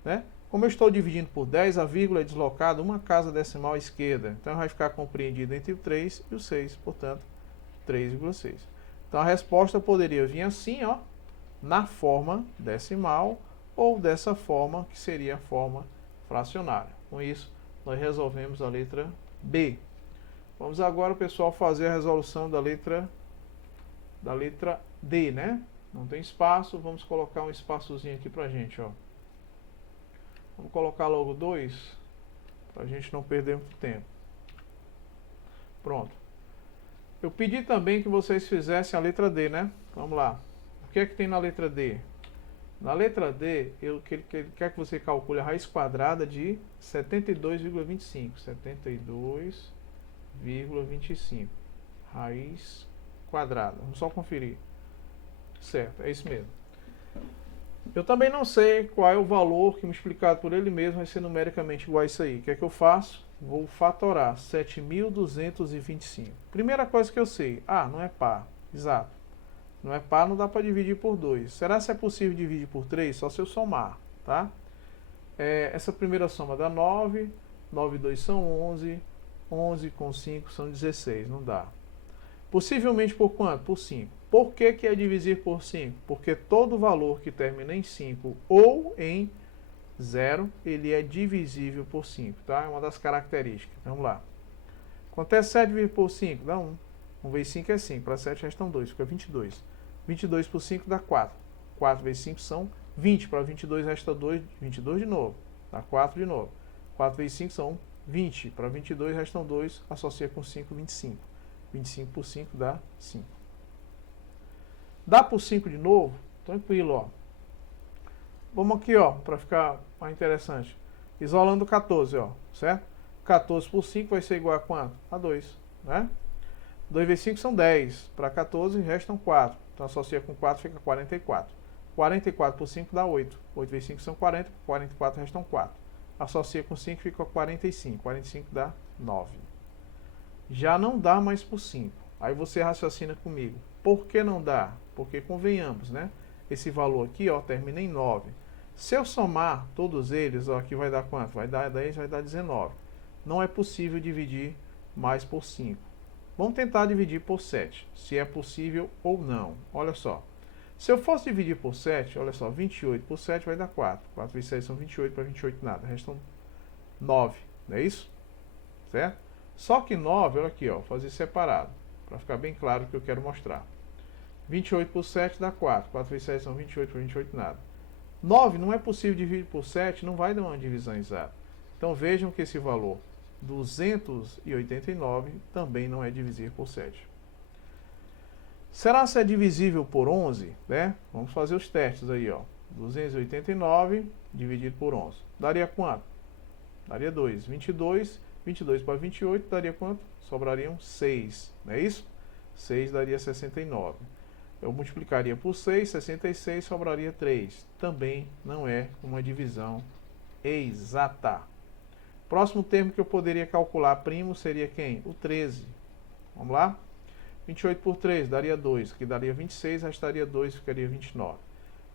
né? Como eu estou dividindo por 10, a vírgula é deslocada uma casa decimal à esquerda. Então vai ficar compreendido entre o 3 e o 6, portanto, 3,6. Então a resposta poderia vir assim, ó, na forma decimal, ou dessa forma, que seria a forma fracionária. Com isso, nós resolvemos a letra B. Vamos agora, pessoal, fazer a resolução da letra D, né? Não tem espaço, vamos colocar um espaçozinho aqui pra gente, ó. Vamos colocar logo 2, para a gente não perder muito tempo. Pronto. Eu pedi também que vocês fizessem a letra D, né? Vamos lá. O que é que tem na letra D? Na letra D, ele quer que você calcule a raiz quadrada de 72,25. 72,25. Raiz quadrada. Vamos só conferir. Certo, é isso mesmo. Eu também não sei qual é o valor que, multiplicado por ele mesmo, vai ser numericamente igual a isso aí. O que é que eu faço? Vou fatorar 7.225. Primeira coisa que eu sei, não é par. Exato. Não é par, não dá para dividir por 2. Será que é possível dividir por 3? Só se eu somar, tá? Essa primeira soma dá 9, 9 e 2 são 11, 11 com 5 são 16, não dá. Possivelmente por quanto? Por 5. Por que é divisir por 5? Porque todo valor que termina em 5 ou em 0, ele é divisível por 5, tá? É uma das características. Vamos lá. Quanto é 7 dividido por 5? Dá 1. 1 vezes 5 é 5. Para 7 restam 2, fica 22. 22 por 5 dá 4. 4 vezes 5 são 20. Para 22 resta 2, 22 de novo. Dá 4 de novo. 4 vezes 5 são 20. Para 22 restam 2, associa com 5, 25. 25 por 5 dá 5. Dá por 5 de novo? Tranquilo, ó. Vamos aqui, ó, para ficar mais interessante. Isolando 14, ó, certo? 14 por 5 vai ser igual a quanto? A 2, né? 2 vezes 5 são 10. Para 14 restam 4. Então associa com 4 fica 44. 44 por 5 dá 8. 8 vezes 5 são 40. 44 restam 4. Associa com 5 fica 45. 45 dá 9. Já não dá mais por 5. Aí você raciocina comigo. Por que não dá? Porque convenhamos, né? Esse valor aqui, ó, termina em 9. Se eu somar todos eles, ó, aqui vai dar quanto? Vai dar 10, vai dar 19. Não é possível dividir mais por 5. Vamos tentar dividir por 7, se é possível ou não. Olha só. Se eu fosse dividir por 7, olha só, 28 por 7 vai dar 4. 4 vezes 7 são 28, para 28 nada. Restam 9, não é isso? Certo? Só que 9, olha aqui, ó, vou fazer separado, para ficar bem claro o que eu quero mostrar. 28 por 7 dá 4. 4 vezes 7 são 28, para 28 nada. 9 não é possível dividir por 7, não vai dar uma divisão exata. Então vejam que esse valor 289 também não é divisível por 7. Será se é divisível por 11? Né? Vamos fazer os testes aí, ó. 289 dividido por 11. Daria quanto? Daria 2. 22 para 28 daria quanto? Sobrariam 6, não é isso? 6 daria 69. Eu multiplicaria por 6, 66, sobraria 3. Também não é uma divisão exata. Próximo termo que eu poderia calcular primo seria quem? O 13. Vamos lá? 28 por 3 daria 2, que daria 26, restaria 2, ficaria 29.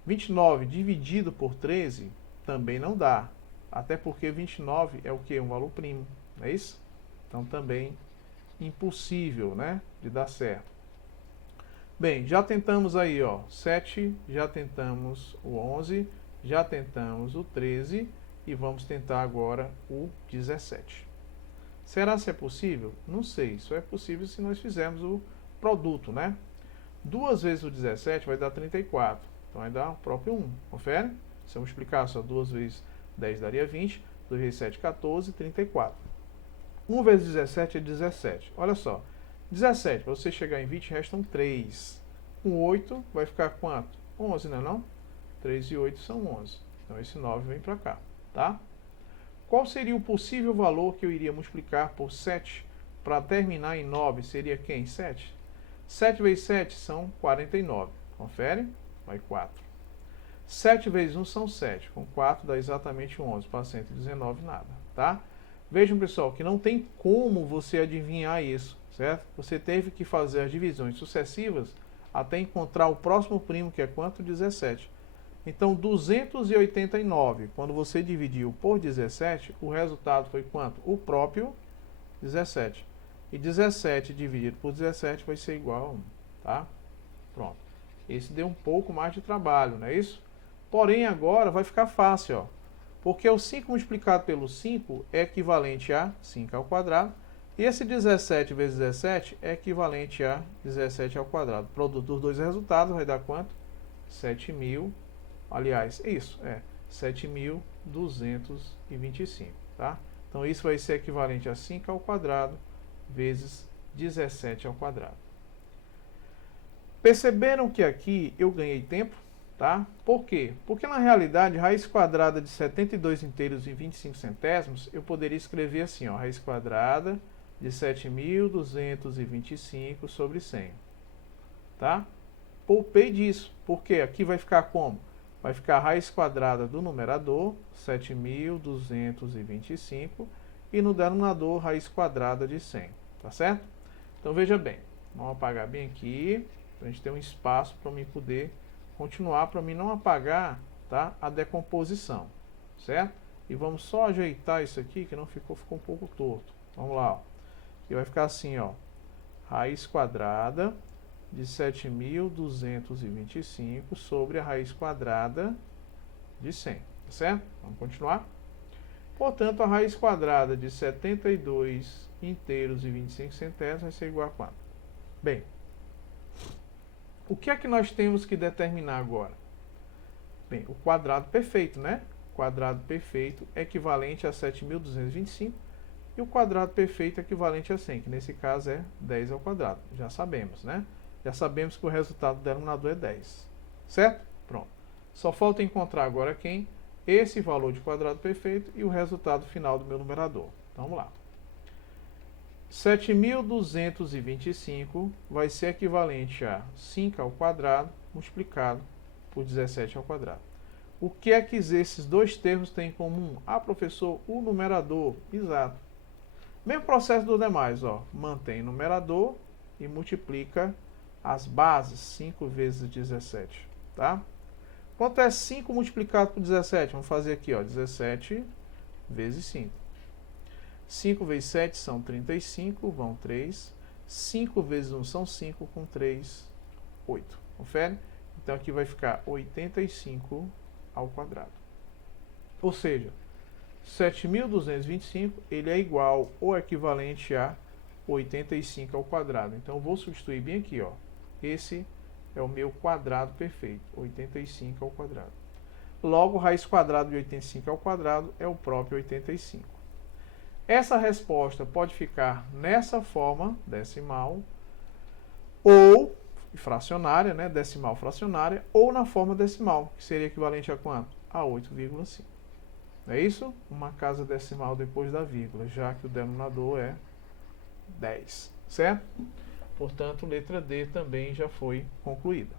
29 dividido por 13 também não dá. Até porque 29 é o que? Um valor primo, não é isso? Então também impossível, né, de dar certo. Bem, já tentamos aí, ó, 7, já tentamos o 11, já tentamos o 13 e vamos tentar agora o 17. Será se é possível? Não sei, só é possível se nós fizermos o produto, né? 2 vezes o 17 vai dar 34, então vai dar o próprio 1, confere? Se eu multiplicar só 2 vezes 10 daria 20, 2 vezes 7, 14, 34. 1 vezes 17 é 17, olha só. 17, para você chegar em 20, restam 3. Com 8 vai ficar quanto? 11, não é não? 3 e 8 são 11. Então esse 9 vem para cá, tá? Qual seria o possível valor que eu iria multiplicar por 7 para terminar em 9? Seria quem? 7? 7 vezes 7 são 49. Confere? Vai 4. 7 vezes 1 são 7. Com 4 dá exatamente 11. Para 119 nada, tá? Vejam, pessoal, que não tem como você adivinhar isso, certo? Você teve que fazer as divisões sucessivas até encontrar o próximo primo, que é quanto? 17. Então, 289, quando você dividiu por 17, o resultado foi quanto? O próprio 17. E 17 dividido por 17 vai ser igual a 1, tá? Pronto. Esse deu um pouco mais de trabalho, não é isso? Porém, agora vai ficar fácil, ó. Porque o 5 multiplicado pelo 5 é equivalente a 5 ao quadrado. E esse 17 vezes 17 é equivalente a 17 ao quadrado. O produto dos dois resultados vai dar quanto? 7.000. Aliás, isso, 7.225, tá? Então, isso vai ser equivalente a 5 ao quadrado vezes 17 ao quadrado. Perceberam que aqui eu ganhei tempo, tá? Por quê? Porque, na realidade, raiz quadrada de 72 inteiros e 25 centésimos, eu poderia escrever assim, ó, raiz quadrada de 7.225 sobre 100, tá? Poupei disso, porque aqui vai ficar como? Vai ficar a raiz quadrada do numerador, 7.225, e no denominador, raiz quadrada de 100, tá certo? Então, veja bem, vamos apagar bem aqui, para a gente ter um espaço para mim poder continuar, para mim não apagar, tá, a decomposição, certo? E vamos só ajeitar isso aqui, que não ficou um pouco torto. Vamos lá, ó. E vai ficar assim, ó, raiz quadrada de 7.225 sobre a raiz quadrada de 100, tá certo? Vamos continuar? Portanto, a raiz quadrada de 72 inteiros e 25 centésimos vai ser igual a quanto? Bem, o que é que nós temos que determinar agora? Bem, o quadrado perfeito, né? O quadrado perfeito é equivalente a 7.225 e o quadrado perfeito é equivalente a 100, que nesse caso é 10 ao quadrado. Já sabemos, né? Já sabemos que o resultado do denominador é 10. Certo? Pronto. Só falta encontrar agora quem? Esse valor de quadrado perfeito e o resultado final do meu numerador. Então, vamos lá. 7.225 vai ser equivalente a 5 ao quadrado multiplicado por 17 ao quadrado. O que é que esses dois termos têm em comum? Ah, professor, o numerador. Exato. Mesmo processo do demais, ó. Mantém o numerador e multiplica as bases, 5 vezes 17, tá? Quanto é 5 multiplicado por 17? Vamos fazer aqui, ó, 17 vezes 5. 5 vezes 7 são 35, vão 3. 5 vezes 1 são 5, com 3, 8. Confere? Então aqui vai ficar 85 ao quadrado. Ou seja, 7.225 ele é igual ou equivalente a 85 ao quadrado. Então eu vou substituir bem aqui, ó. Esse é o meu quadrado perfeito, 85 ao quadrado. Logo, raiz quadrada de 85 ao quadrado é o próprio 85. Essa resposta pode ficar nessa forma decimal ou fracionária, né, decimal fracionária, ou na forma decimal, que seria equivalente a quanto? A 8,5. Não é isso? Uma casa decimal depois da vírgula, já que o denominador é 10, certo? Portanto, letra D também já foi concluída.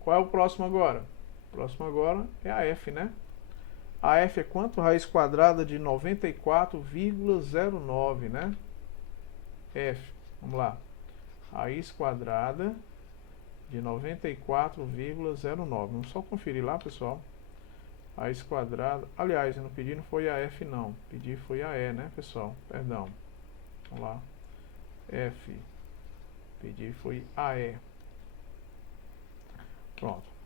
Qual é o próximo agora? O próximo agora é a F, né? A F é quanto? Raiz quadrada de 94,09, né? F, vamos lá. Raiz quadrada de 94,09. Vamos só conferir lá, pessoal. Raiz quadrada. Aliás, eu não pedi, não foi a F, não. Pedi foi a E, né, pessoal? Perdão. Vamos lá. F. Pedi foi a E. Pronto.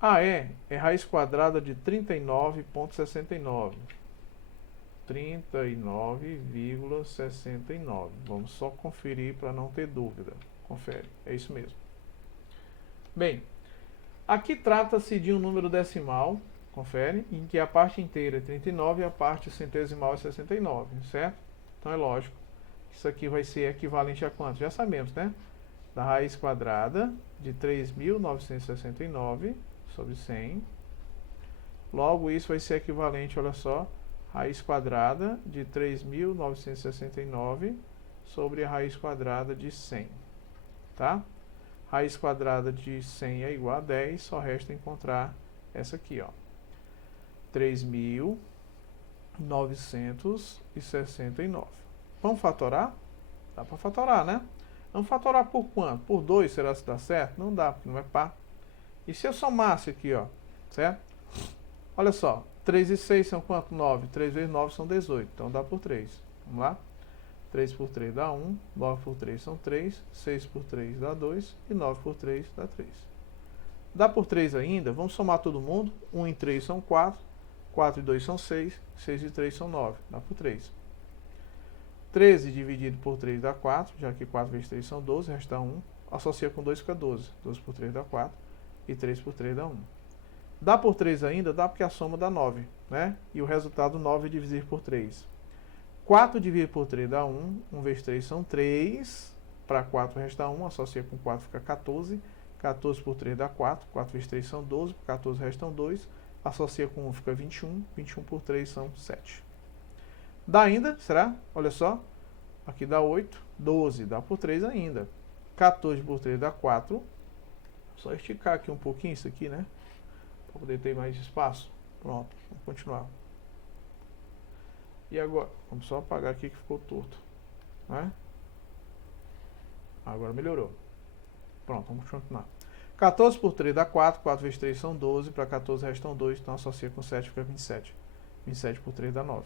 A E é raiz quadrada de 39,69. 39,69. Vamos só conferir para não ter dúvida. Confere, é isso mesmo. Bem, aqui trata-se de um número decimal, confere, em que a parte inteira é 39 e a parte centesimal é 69, certo? Então é lógico, isso aqui vai ser equivalente a quanto? Já sabemos, né? Da raiz quadrada de 3.969 sobre 100. Logo, isso vai ser equivalente, olha só, raiz quadrada de 3.969 sobre a raiz quadrada de 100, tá? Raiz quadrada de 100 é igual a 10, só resta encontrar essa aqui, ó. 3.969. Vamos fatorar? Dá para fatorar, né? Vamos fatorar por quanto? Por 2, será que dá certo? Não dá, porque não é par. E se eu somasse aqui, ó, certo? Olha só, 3 e 6 são quanto? 9. 3 vezes 9 são 18. Então dá por 3. Vamos lá? 3 por 3 dá 1. 9 por 3 são 3. 6 por 3 dá 2. E 9 por 3 dá 3. Dá por 3 ainda? Vamos somar todo mundo. 1 e 3 são 4. 4 e 2 são 6. 6 e 3 são 9. Dá por 3. 13 dividido por 3 dá 4. Já que 4 vezes 3 são 12. Resta 1. Associa com 2 fica 12. 12 por 3 dá 4. E 3 por 3 dá 1. Dá por 3 ainda? Dá porque a soma dá 9, né? E o resultado 9 é dividir por 3. 4 dividido por 3 dá 1. 1 vezes 3 são 3. Para 4 resta 1. Associa com 4 fica 14. 14 por 3 dá 4. 4 vezes 3 são 12. Por 14 restam 2. Associa com 1 fica 21. 21 por 3 são 7. Dá ainda? Será? Olha só. Aqui dá 8. 12 dá por 3 ainda. 14 por 3 dá 4. Só esticar aqui um pouquinho isso aqui, né? Para poder ter mais espaço. Pronto, vamos continuar. E agora? Vamos só apagar aqui que ficou torto, né? Agora melhorou. Pronto, vamos continuar. 14 por 3 dá 4. 4 vezes 3 são 12. Para 14 restam 2. Então associa com 7 fica 27. 27 por 3 dá 9.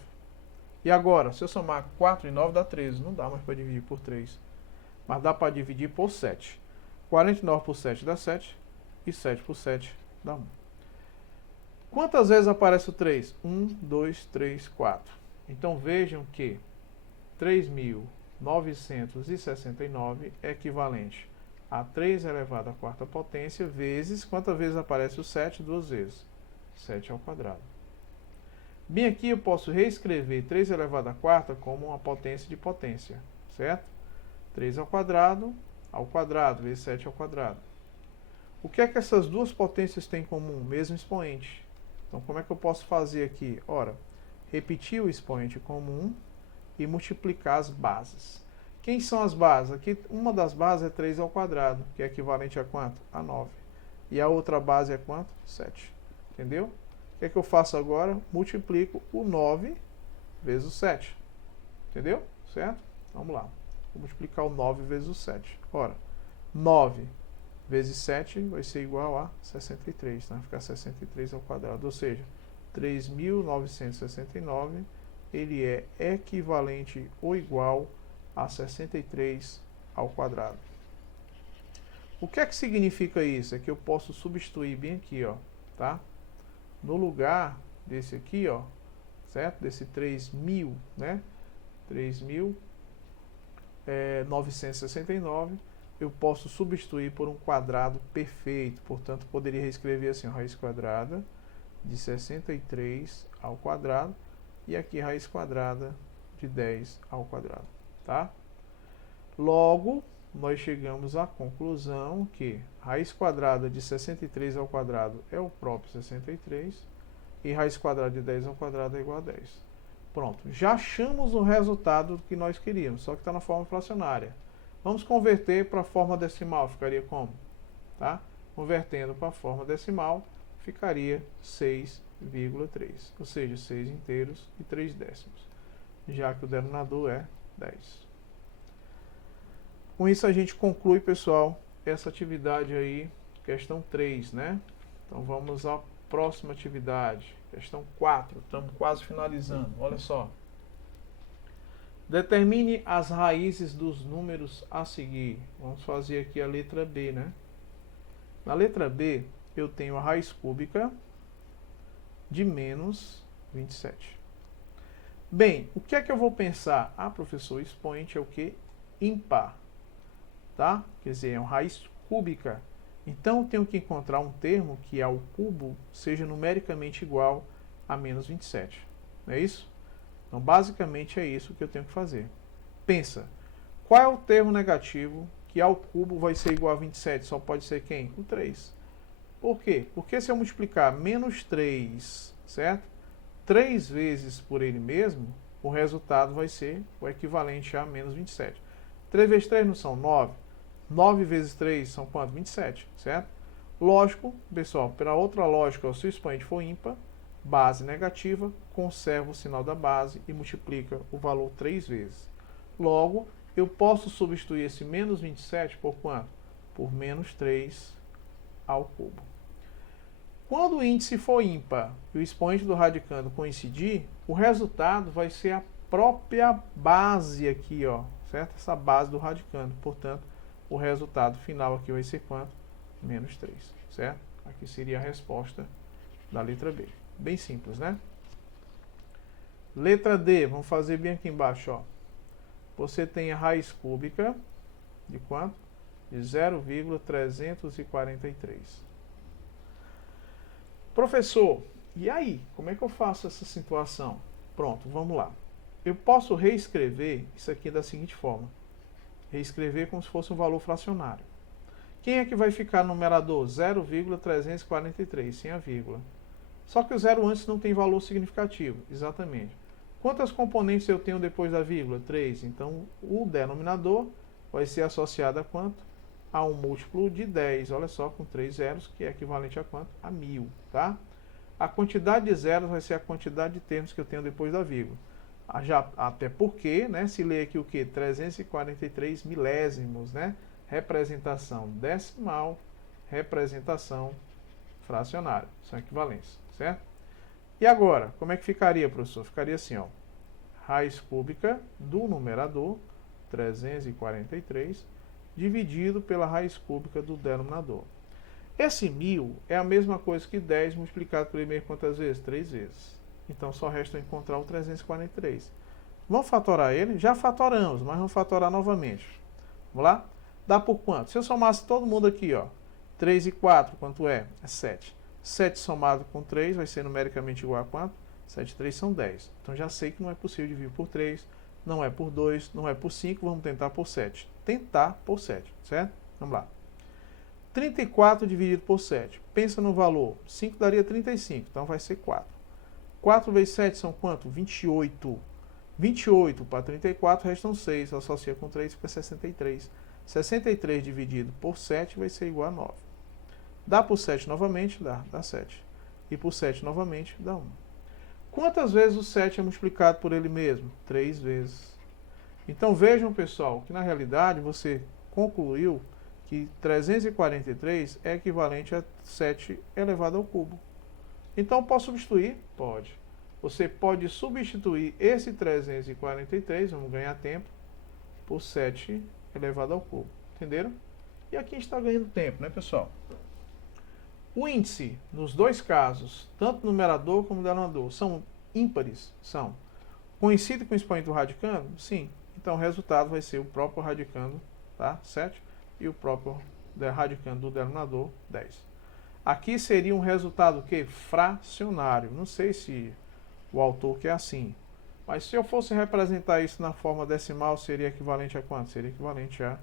E agora, se eu somar 4 e 9 dá 13. Não dá mais para dividir por 3. Mas dá para dividir por 7. 49 por 7 dá 7. E 7 por 7 dá 1. Quantas vezes aparece o 3? 1, 2, 3, 4. Então vejam que 3.969 é equivalente a 3 elevado à quarta potência vezes, quantas vezes aparece o 7? 2 vezes. 7 ao quadrado. Bem aqui eu posso reescrever 3 elevado à quarta como uma potência de potência, certo? 3 ao quadrado vezes 7 ao quadrado. O que é que essas duas potências têm em comum? Mesmo expoente. Então, como é que eu posso fazer aqui? Ora, repetir o expoente comum e multiplicar as bases. Quem são as bases? Aqui, uma das bases é 3 ao quadrado, que é equivalente a quanto? A 9. E a outra base é quanto? 7. Entendeu? O que é que eu faço agora? Multiplico o 9 vezes o 7. Entendeu? Certo? Vamos lá. Vou multiplicar o 9 vezes o 7. Ora, 9 vezes 7 vai ser igual a 63, tá? Vai ficar 63 ao quadrado, ou seja, 3.969 ele é equivalente ou igual a 63 ao quadrado. O que é que significa isso? É que eu posso substituir bem aqui, ó, tá? No lugar desse aqui, ó, certo? Desse 3.000, né? 3.969, eu posso substituir por um quadrado perfeito. Portanto, poderia reescrever assim, ó, raiz quadrada de 63 ao quadrado e aqui raiz quadrada de 10 ao quadrado, tá? Logo, nós chegamos à conclusão que raiz quadrada de 63 ao quadrado é o próprio 63 e raiz quadrada de 10 ao quadrado é igual a 10. Pronto, já achamos o resultado que nós queríamos, só que está na forma fracionária. Vamos converter para a forma decimal, ficaria como? Tá? Convertendo para a forma decimal, ficaria 6,3, ou seja, 6 inteiros e 3 décimos, já que o denominador é 10. Com isso a gente conclui, pessoal, essa atividade aí, questão 3, né? Então vamos à próxima atividade, questão 4, estamos quase finalizando, olha só. Determine as raízes dos números a seguir. Vamos fazer aqui a letra B, né? Na letra B, eu tenho a raiz cúbica de menos 27. Bem, o que é que eu vou pensar? Ah, professor, expoente é o quê? Ímpar. Tá? Quer dizer, é uma raiz cúbica. Então, eu tenho que encontrar um termo que ao cubo seja numericamente igual a menos 27. Não é isso? Então, basicamente é isso que eu tenho que fazer. Pensa, qual é o termo negativo que ao cubo vai ser igual a 27? Só pode ser quem? O 3. Por quê? Porque se eu multiplicar menos 3, certo? 3 vezes por ele mesmo, o resultado vai ser o equivalente a menos 27. 3 vezes 3 não são 9? 9 vezes 3 são quanto? 27, certo? Lógico, pessoal, pela outra lógica, se o expoente for ímpar, base negativa, conserva o sinal da base e multiplica o valor 3 vezes. Logo, eu posso substituir esse menos 27 por quanto? Por menos 3 ao cubo. Quando o índice for ímpar e o expoente do radicando coincidir, o resultado vai ser a própria base aqui, ó, certo? Essa base do radicando. Portanto, o resultado final aqui vai ser quanto? Menos 3, certo? Aqui seria a resposta da letra B. Bem simples, né? Letra D, vamos fazer bem aqui embaixo, ó. Você tem a raiz cúbica de quanto? De 0,343. Professor, e aí? Como é que eu faço essa situação? Pronto, vamos lá. Eu posso reescrever isso aqui da seguinte forma. Reescrever como se fosse um valor fracionário. Quem é que vai ficar no numerador? 0,343, sem a vírgula. Só que o zero antes não tem valor significativo, exatamente. Quantas componentes eu tenho depois da vírgula? 3. Então, o denominador vai ser associado a quanto? A um múltiplo de 10. Olha só, com 3 zeros, que é equivalente a quanto? A 1000, tá? A quantidade de zeros vai ser a quantidade de termos que eu tenho depois da vírgula. Até porque, né, se lê aqui o que? 343 milésimos, né? Representação decimal, representação fracionária. São equivalências, certo? E agora, como é que ficaria, professor? Ficaria assim, ó. Raiz cúbica do numerador, 343, dividido pela raiz cúbica do denominador. Esse 1000 é a mesma coisa que 10 multiplicado por ele mesmo quantas vezes? 3 vezes. Então, só resta encontrar o 343. Vamos fatorar ele? Já fatoramos, mas vamos fatorar novamente. Vamos lá? Dá por quanto? Se eu somasse todo mundo aqui, ó, 3 e 4, quanto é? É 7. 7 somado com 3 vai ser numericamente igual a quanto? 7 e 3 são 10. Então, já sei que não é possível dividir por 3, não é por 2, não é por 5, vamos tentar por 7. Tentar por 7, certo? Vamos lá. 34 dividido por 7. Pensa no valor. 5 daria 35, então vai ser 4. 4 vezes 7 são quanto? 28. 28 para 34 restam 6. Associa com 3 fica 63. 63 dividido por 7 vai ser igual a 9. Dá por 7 novamente? Dá 7. E por 7 novamente? Dá 1. Quantas vezes o 7 é multiplicado por ele mesmo? 3 vezes. Então vejam, pessoal, que na realidade você concluiu que 343 é equivalente a 7 elevado ao cubo. Então, posso substituir? Pode. Você pode substituir esse 343, vamos ganhar tempo, por 7 elevado ao cubo. Entenderam? E aqui a gente está ganhando tempo, né, pessoal? O índice, nos dois casos, tanto numerador como denominador, são ímpares? São. Coincide com o expoente do radicando? Sim. Então o resultado vai ser o próprio radicando, tá? 7, e o próprio radicando do denominador, 10. Aqui seria um resultado o quê? Fracionário. Não sei se o autor quer assim. Mas se eu fosse representar isso na forma decimal, seria equivalente a quanto? Seria equivalente a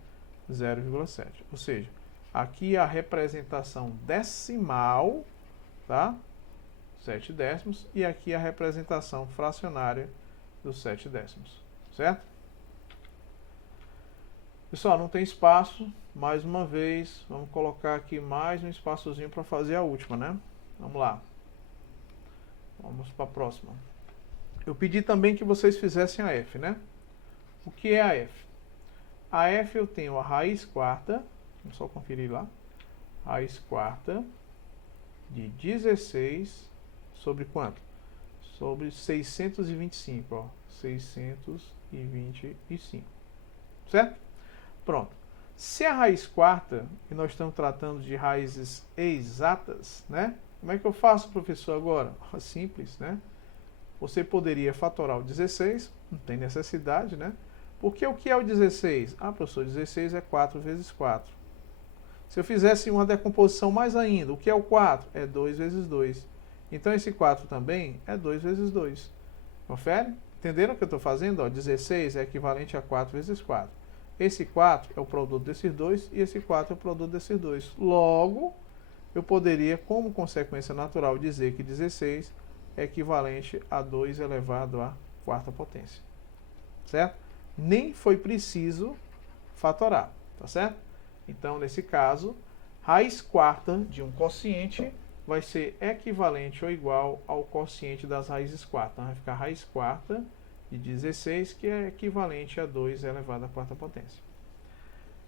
0,7. Ou seja, aqui a representação decimal, tá? 7 décimos, e aqui a representação fracionária dos 7 décimos, certo? Pessoal, não tem espaço, mais uma vez, vamos colocar aqui mais um espaçozinho para fazer a última, né? Vamos lá. Vamos para a próxima. Eu pedi também que vocês fizessem a F, né? O que é a F? A F eu tenho a raiz quarta, vamos só conferir lá. Raiz quarta de 16 sobre quanto? Sobre 625, ó. 625. Certo? Pronto. Se a raiz quarta, e nós estamos tratando de raízes exatas, né? Como é que eu faço, professor, agora? Simples, né? Você poderia fatorar o 16, não tem necessidade, né? Porque o que é o 16? Ah, professor, 16 é 4 vezes 4. Se eu fizesse uma decomposição mais ainda, o que é o 4? É 2 vezes 2. Então esse 4 também é 2 vezes 2. Confere? Entenderam o que eu estou fazendo? Ó, 16 é equivalente a 4 vezes 4. Esse 4 é o produto desses dois e esse 4 é o produto desses dois. Logo, eu poderia, como consequência natural, dizer que 16 é equivalente a 2 elevado à quarta potência. Certo? Nem foi preciso fatorar, tá certo? Então, nesse caso, raiz quarta de um quociente vai ser equivalente ou igual ao quociente das raízes quartas. Então, vai ficar raiz quarta de 16, que é equivalente a 2 elevado à quarta potência.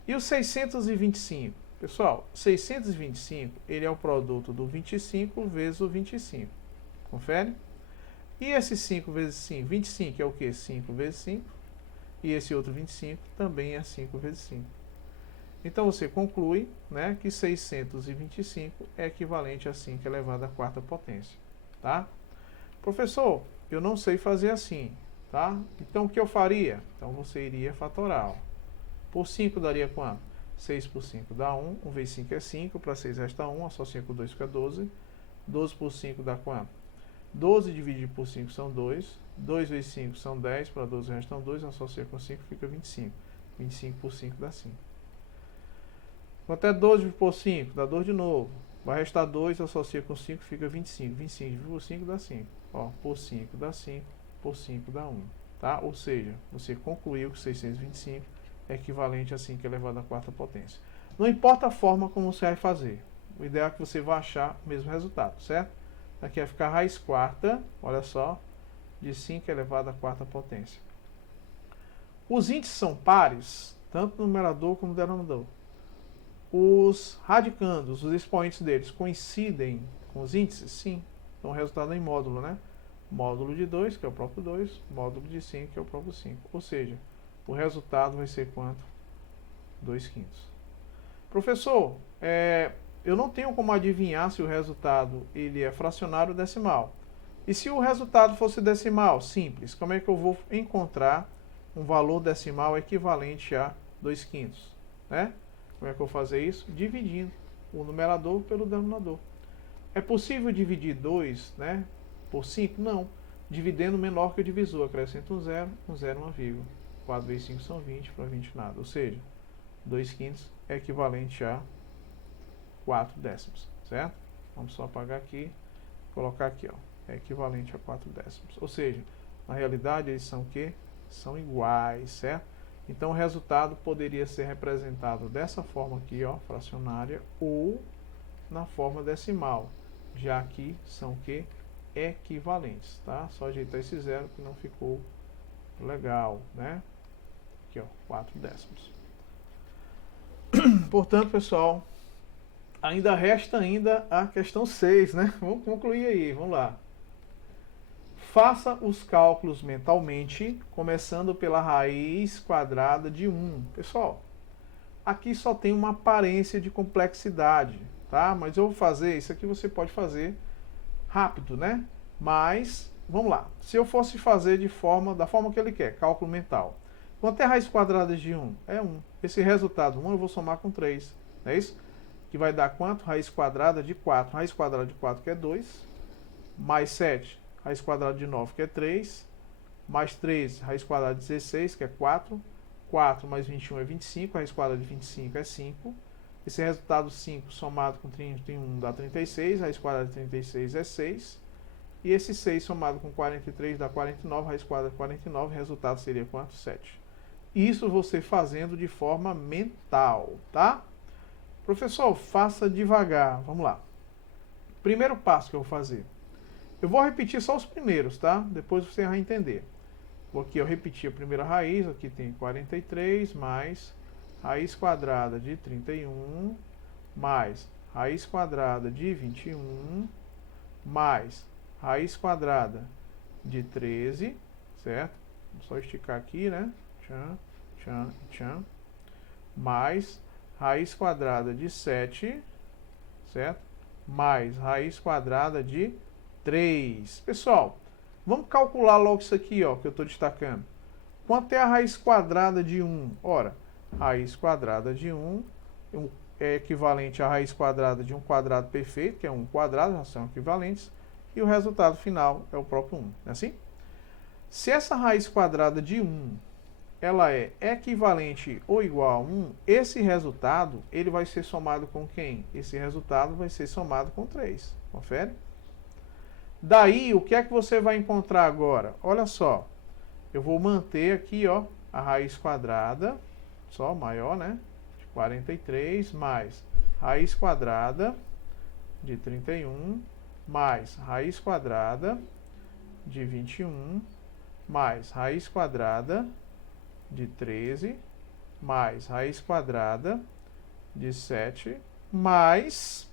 E o 625? Pessoal, 625, ele é o produto do 25 vezes o 25. Confere? E esse 5 vezes 5? 25 é o quê? 5 vezes 5. E esse outro 25 também é 5 vezes 5. Então você conclui, né, que 625 é equivalente a 5 elevado à quarta potência. Tá? Professor, eu não sei fazer assim. Tá? Então o que eu faria? Então você iria fatorar. Ó. Por 5 daria quanto? 6 por 5 dá 1. 1 vezes 5 é 5. Para 6 resta 1. Associa com 2 fica 12. 12 por 5 dá quanto? 12 dividido por 5 são 2. 2 vezes 5 são 10. Para 12 restam 2. Associa com 5 fica 25. 25 por 5 dá 5. Quanto é 12 por 5? Dá 2 de novo. Vai restar 2. Associa com 5 fica 25. 25 dividido por 5 dá 5. Ó, por 5 dá 5. Por 5 dá 1. Tá? Ou seja, você concluiu que 625 é equivalente a 5 elevado à quarta potência. Não importa a forma como você vai fazer. O ideal é que você vá achar o mesmo resultado, certo? Aqui vai ficar raiz quarta, olha só, de 5 elevado à quarta potência. Os índices são pares, tanto no numerador como no denominador. Os radicandos, os expoentes deles, coincidem com os índices? Sim. Então o resultado é em módulo, né? Módulo de 2, que é o próprio 2, módulo de 5, que é o próprio 5. Ou seja, o resultado vai ser quanto? 2/5. Professor, eu não tenho como adivinhar se o resultado ele é fracionário ou decimal. E se o resultado fosse decimal? Simples. Como é que eu vou encontrar um valor decimal equivalente a 2/5? Né? Como é que eu vou fazer isso? Dividindo o numerador pelo denominador. É possível dividir 2, né, por 5? Não. Dividendo menor que o divisor. Acrescenta um 0, uma vírgula. 4 vezes 5 são 20, para 20 nada. Ou seja, 2/5 é equivalente a 4 décimos. Certo? Vamos só apagar aqui. Colocar aqui, ó. É equivalente a 4 décimos. Ou seja, na realidade eles são o quê? São iguais, certo? Então o resultado poderia ser representado dessa forma aqui, ó, fracionária, ou na forma decimal. Já que são o quê? Equivalentes, tá? Só ajeitar esse zero que não ficou legal, né? Aqui, ó, 4 décimos. Portanto, pessoal, resta a questão 6, né? Vamos concluir aí, vamos lá. Faça os cálculos mentalmente, começando pela raiz quadrada de 1. Pessoal, aqui só tem uma aparência de complexidade, tá? Mas eu vou fazer, isso aqui você pode fazer rápido, né? Mas, vamos lá. Se eu fosse fazer da forma que ele quer, cálculo mental. Quanto é a raiz quadrada de 1? É 1. Esse resultado 1 eu vou somar com 3, não é isso? Que vai dar quanto? Raiz quadrada de 4. Raiz quadrada de 4 que é 2, mais 7, raiz quadrada de 9 que é 3, mais 13, raiz quadrada de 16 que é 4, 4 mais 21 é 25, raiz quadrada de 25 é 5. Esse resultado 5 somado com 31 dá 36, raiz quadrada de 36 é 6. E esse 6 somado com 43 dá 49, raiz quadrada de 49, o resultado seria quanto? 7. Isso você fazendo de forma mental, tá? Professor, faça devagar. Vamos lá. Primeiro passo que eu vou fazer. Eu vou repetir só os primeiros, tá? Depois você vai entender. Aqui eu repeti a primeira raiz, aqui tem 43 mais raiz quadrada de 31 mais raiz quadrada de 21 mais raiz quadrada de 13, certo? Vou só esticar aqui, né? Tchan, tchan, tchan. Mais raiz quadrada de 7, certo? Mais raiz quadrada de 3. Pessoal, vamos calcular logo isso aqui, ó, que eu estou destacando. Quanto é a raiz quadrada de 1? Ora, raiz quadrada de 1 é equivalente à raiz quadrada de um quadrado perfeito, que é 1 quadrado, já são equivalentes, e o resultado final é o próprio 1, não é assim? Se essa raiz quadrada de 1 ela é equivalente ou igual a 1, esse resultado ele vai ser somado com quem? Esse resultado vai ser somado com 3. Confere? Daí, o que é que você vai encontrar agora? Olha só, eu vou manter aqui, ó, a raiz quadrada, só maior, né? De 43, mais raiz quadrada de 31, mais raiz quadrada de 21, mais raiz quadrada de 13, mais raiz quadrada de 7, mais...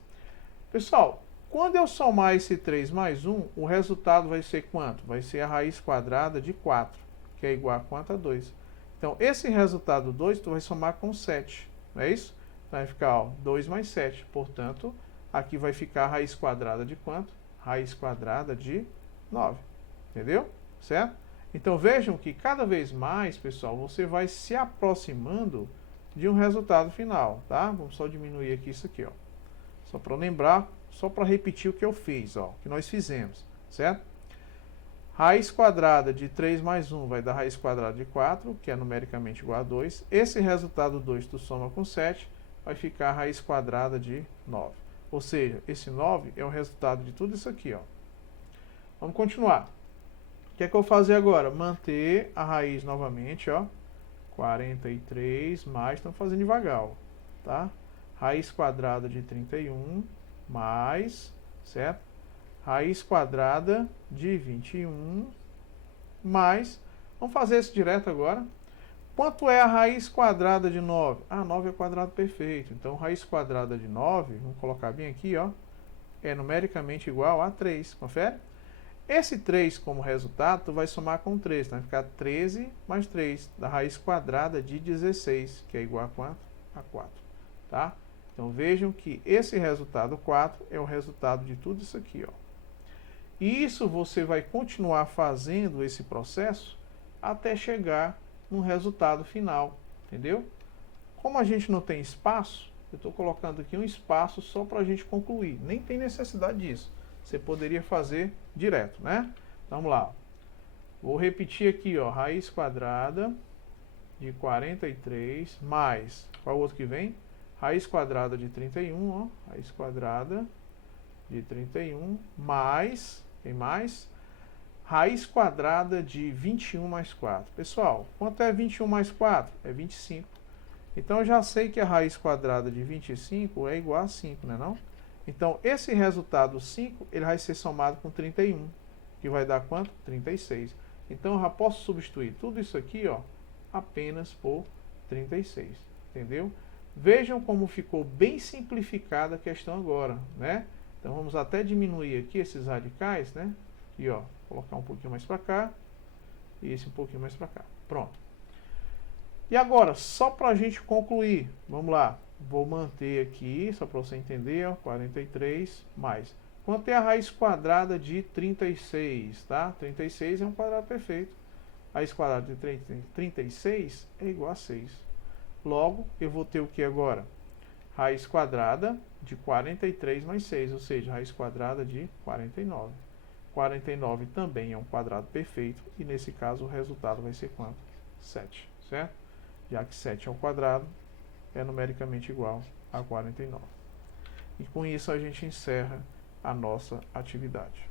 Pessoal, quando eu somar esse 3 mais 1, o resultado vai ser quanto? Vai ser a raiz quadrada de 4, que é igual a quanto? A 2. Então, esse resultado 2, tu vai somar com 7, não é isso? Então, vai ficar, ó, 2 mais 7. Portanto, aqui vai ficar a raiz quadrada de quanto? Raiz quadrada de 9. Entendeu? Certo? Então, vejam que cada vez mais, pessoal, você vai se aproximando de um resultado final, tá? Vamos só diminuir aqui isso aqui, ó. Só para lembrar, só para repetir o que eu fiz, ó, que nós fizemos, certo? Raiz quadrada de 3 mais 1 vai dar raiz quadrada de 4, que é numericamente igual a 2. Esse resultado 2 tu soma com 7, vai ficar a raiz quadrada de 9. Ou seja, esse 9 é o resultado de tudo isso aqui, ó. Vamos continuar. O que é que eu vou fazer agora? Manter a raiz novamente, ó. 43 mais, estamos fazendo devagar, ó, tá? Raiz quadrada de 31 mais, certo? Raiz quadrada de 21 mais, vamos fazer isso direto agora. Quanto é a raiz quadrada de 9? Ah, 9 é quadrado perfeito. Então, raiz quadrada de 9, vamos colocar bem aqui, ó, é numericamente igual a 3. Confere? Esse 3 como resultado, tu vai somar com 3. Então vai ficar 13 mais 3, da raiz quadrada de 16, que é igual a quanto? A 4. Tá? Então vejam que esse resultado 4 é o resultado de tudo isso aqui, ó. E isso você vai continuar fazendo esse processo até chegar no resultado final, entendeu? Como a gente não tem espaço, eu estou colocando aqui um espaço só para a gente concluir. Nem tem necessidade disso. Você poderia fazer direto, né? Vamos lá. Vou repetir aqui, ó, raiz quadrada de 43 mais, qual o outro que vem? Raiz quadrada de 31, ó, raiz quadrada de 31 mais, tem mais? Raiz quadrada de 21 mais 4. Pessoal, quanto é 21 mais 4? É 25. Então eu já sei que a raiz quadrada de 25 é igual a 5, né não? Então, esse resultado 5, ele vai ser somado com 31, que vai dar quanto? 36. Então, eu já posso substituir tudo isso aqui, ó, apenas por 36, entendeu? Vejam como ficou bem simplificada a questão agora, né? Então, vamos até diminuir aqui esses radicais, né? E ó, colocar um pouquinho mais para cá e esse um pouquinho mais para cá. Pronto. E agora, só para a gente concluir, vamos lá. Vou manter aqui, só para você entender, ó, 43 mais. Quanto é a raiz quadrada de 36, tá? 36 é um quadrado perfeito. A raiz quadrada de 36 é igual a 6. Logo, eu vou ter o que agora? Raiz quadrada de 43 mais 6, ou seja, raiz quadrada de 49. 49 também é um quadrado perfeito, e nesse caso o resultado vai ser quanto? 7, certo? Já que 7 ao quadrado é numericamente igual a 49. E com isso a gente encerra a nossa atividade.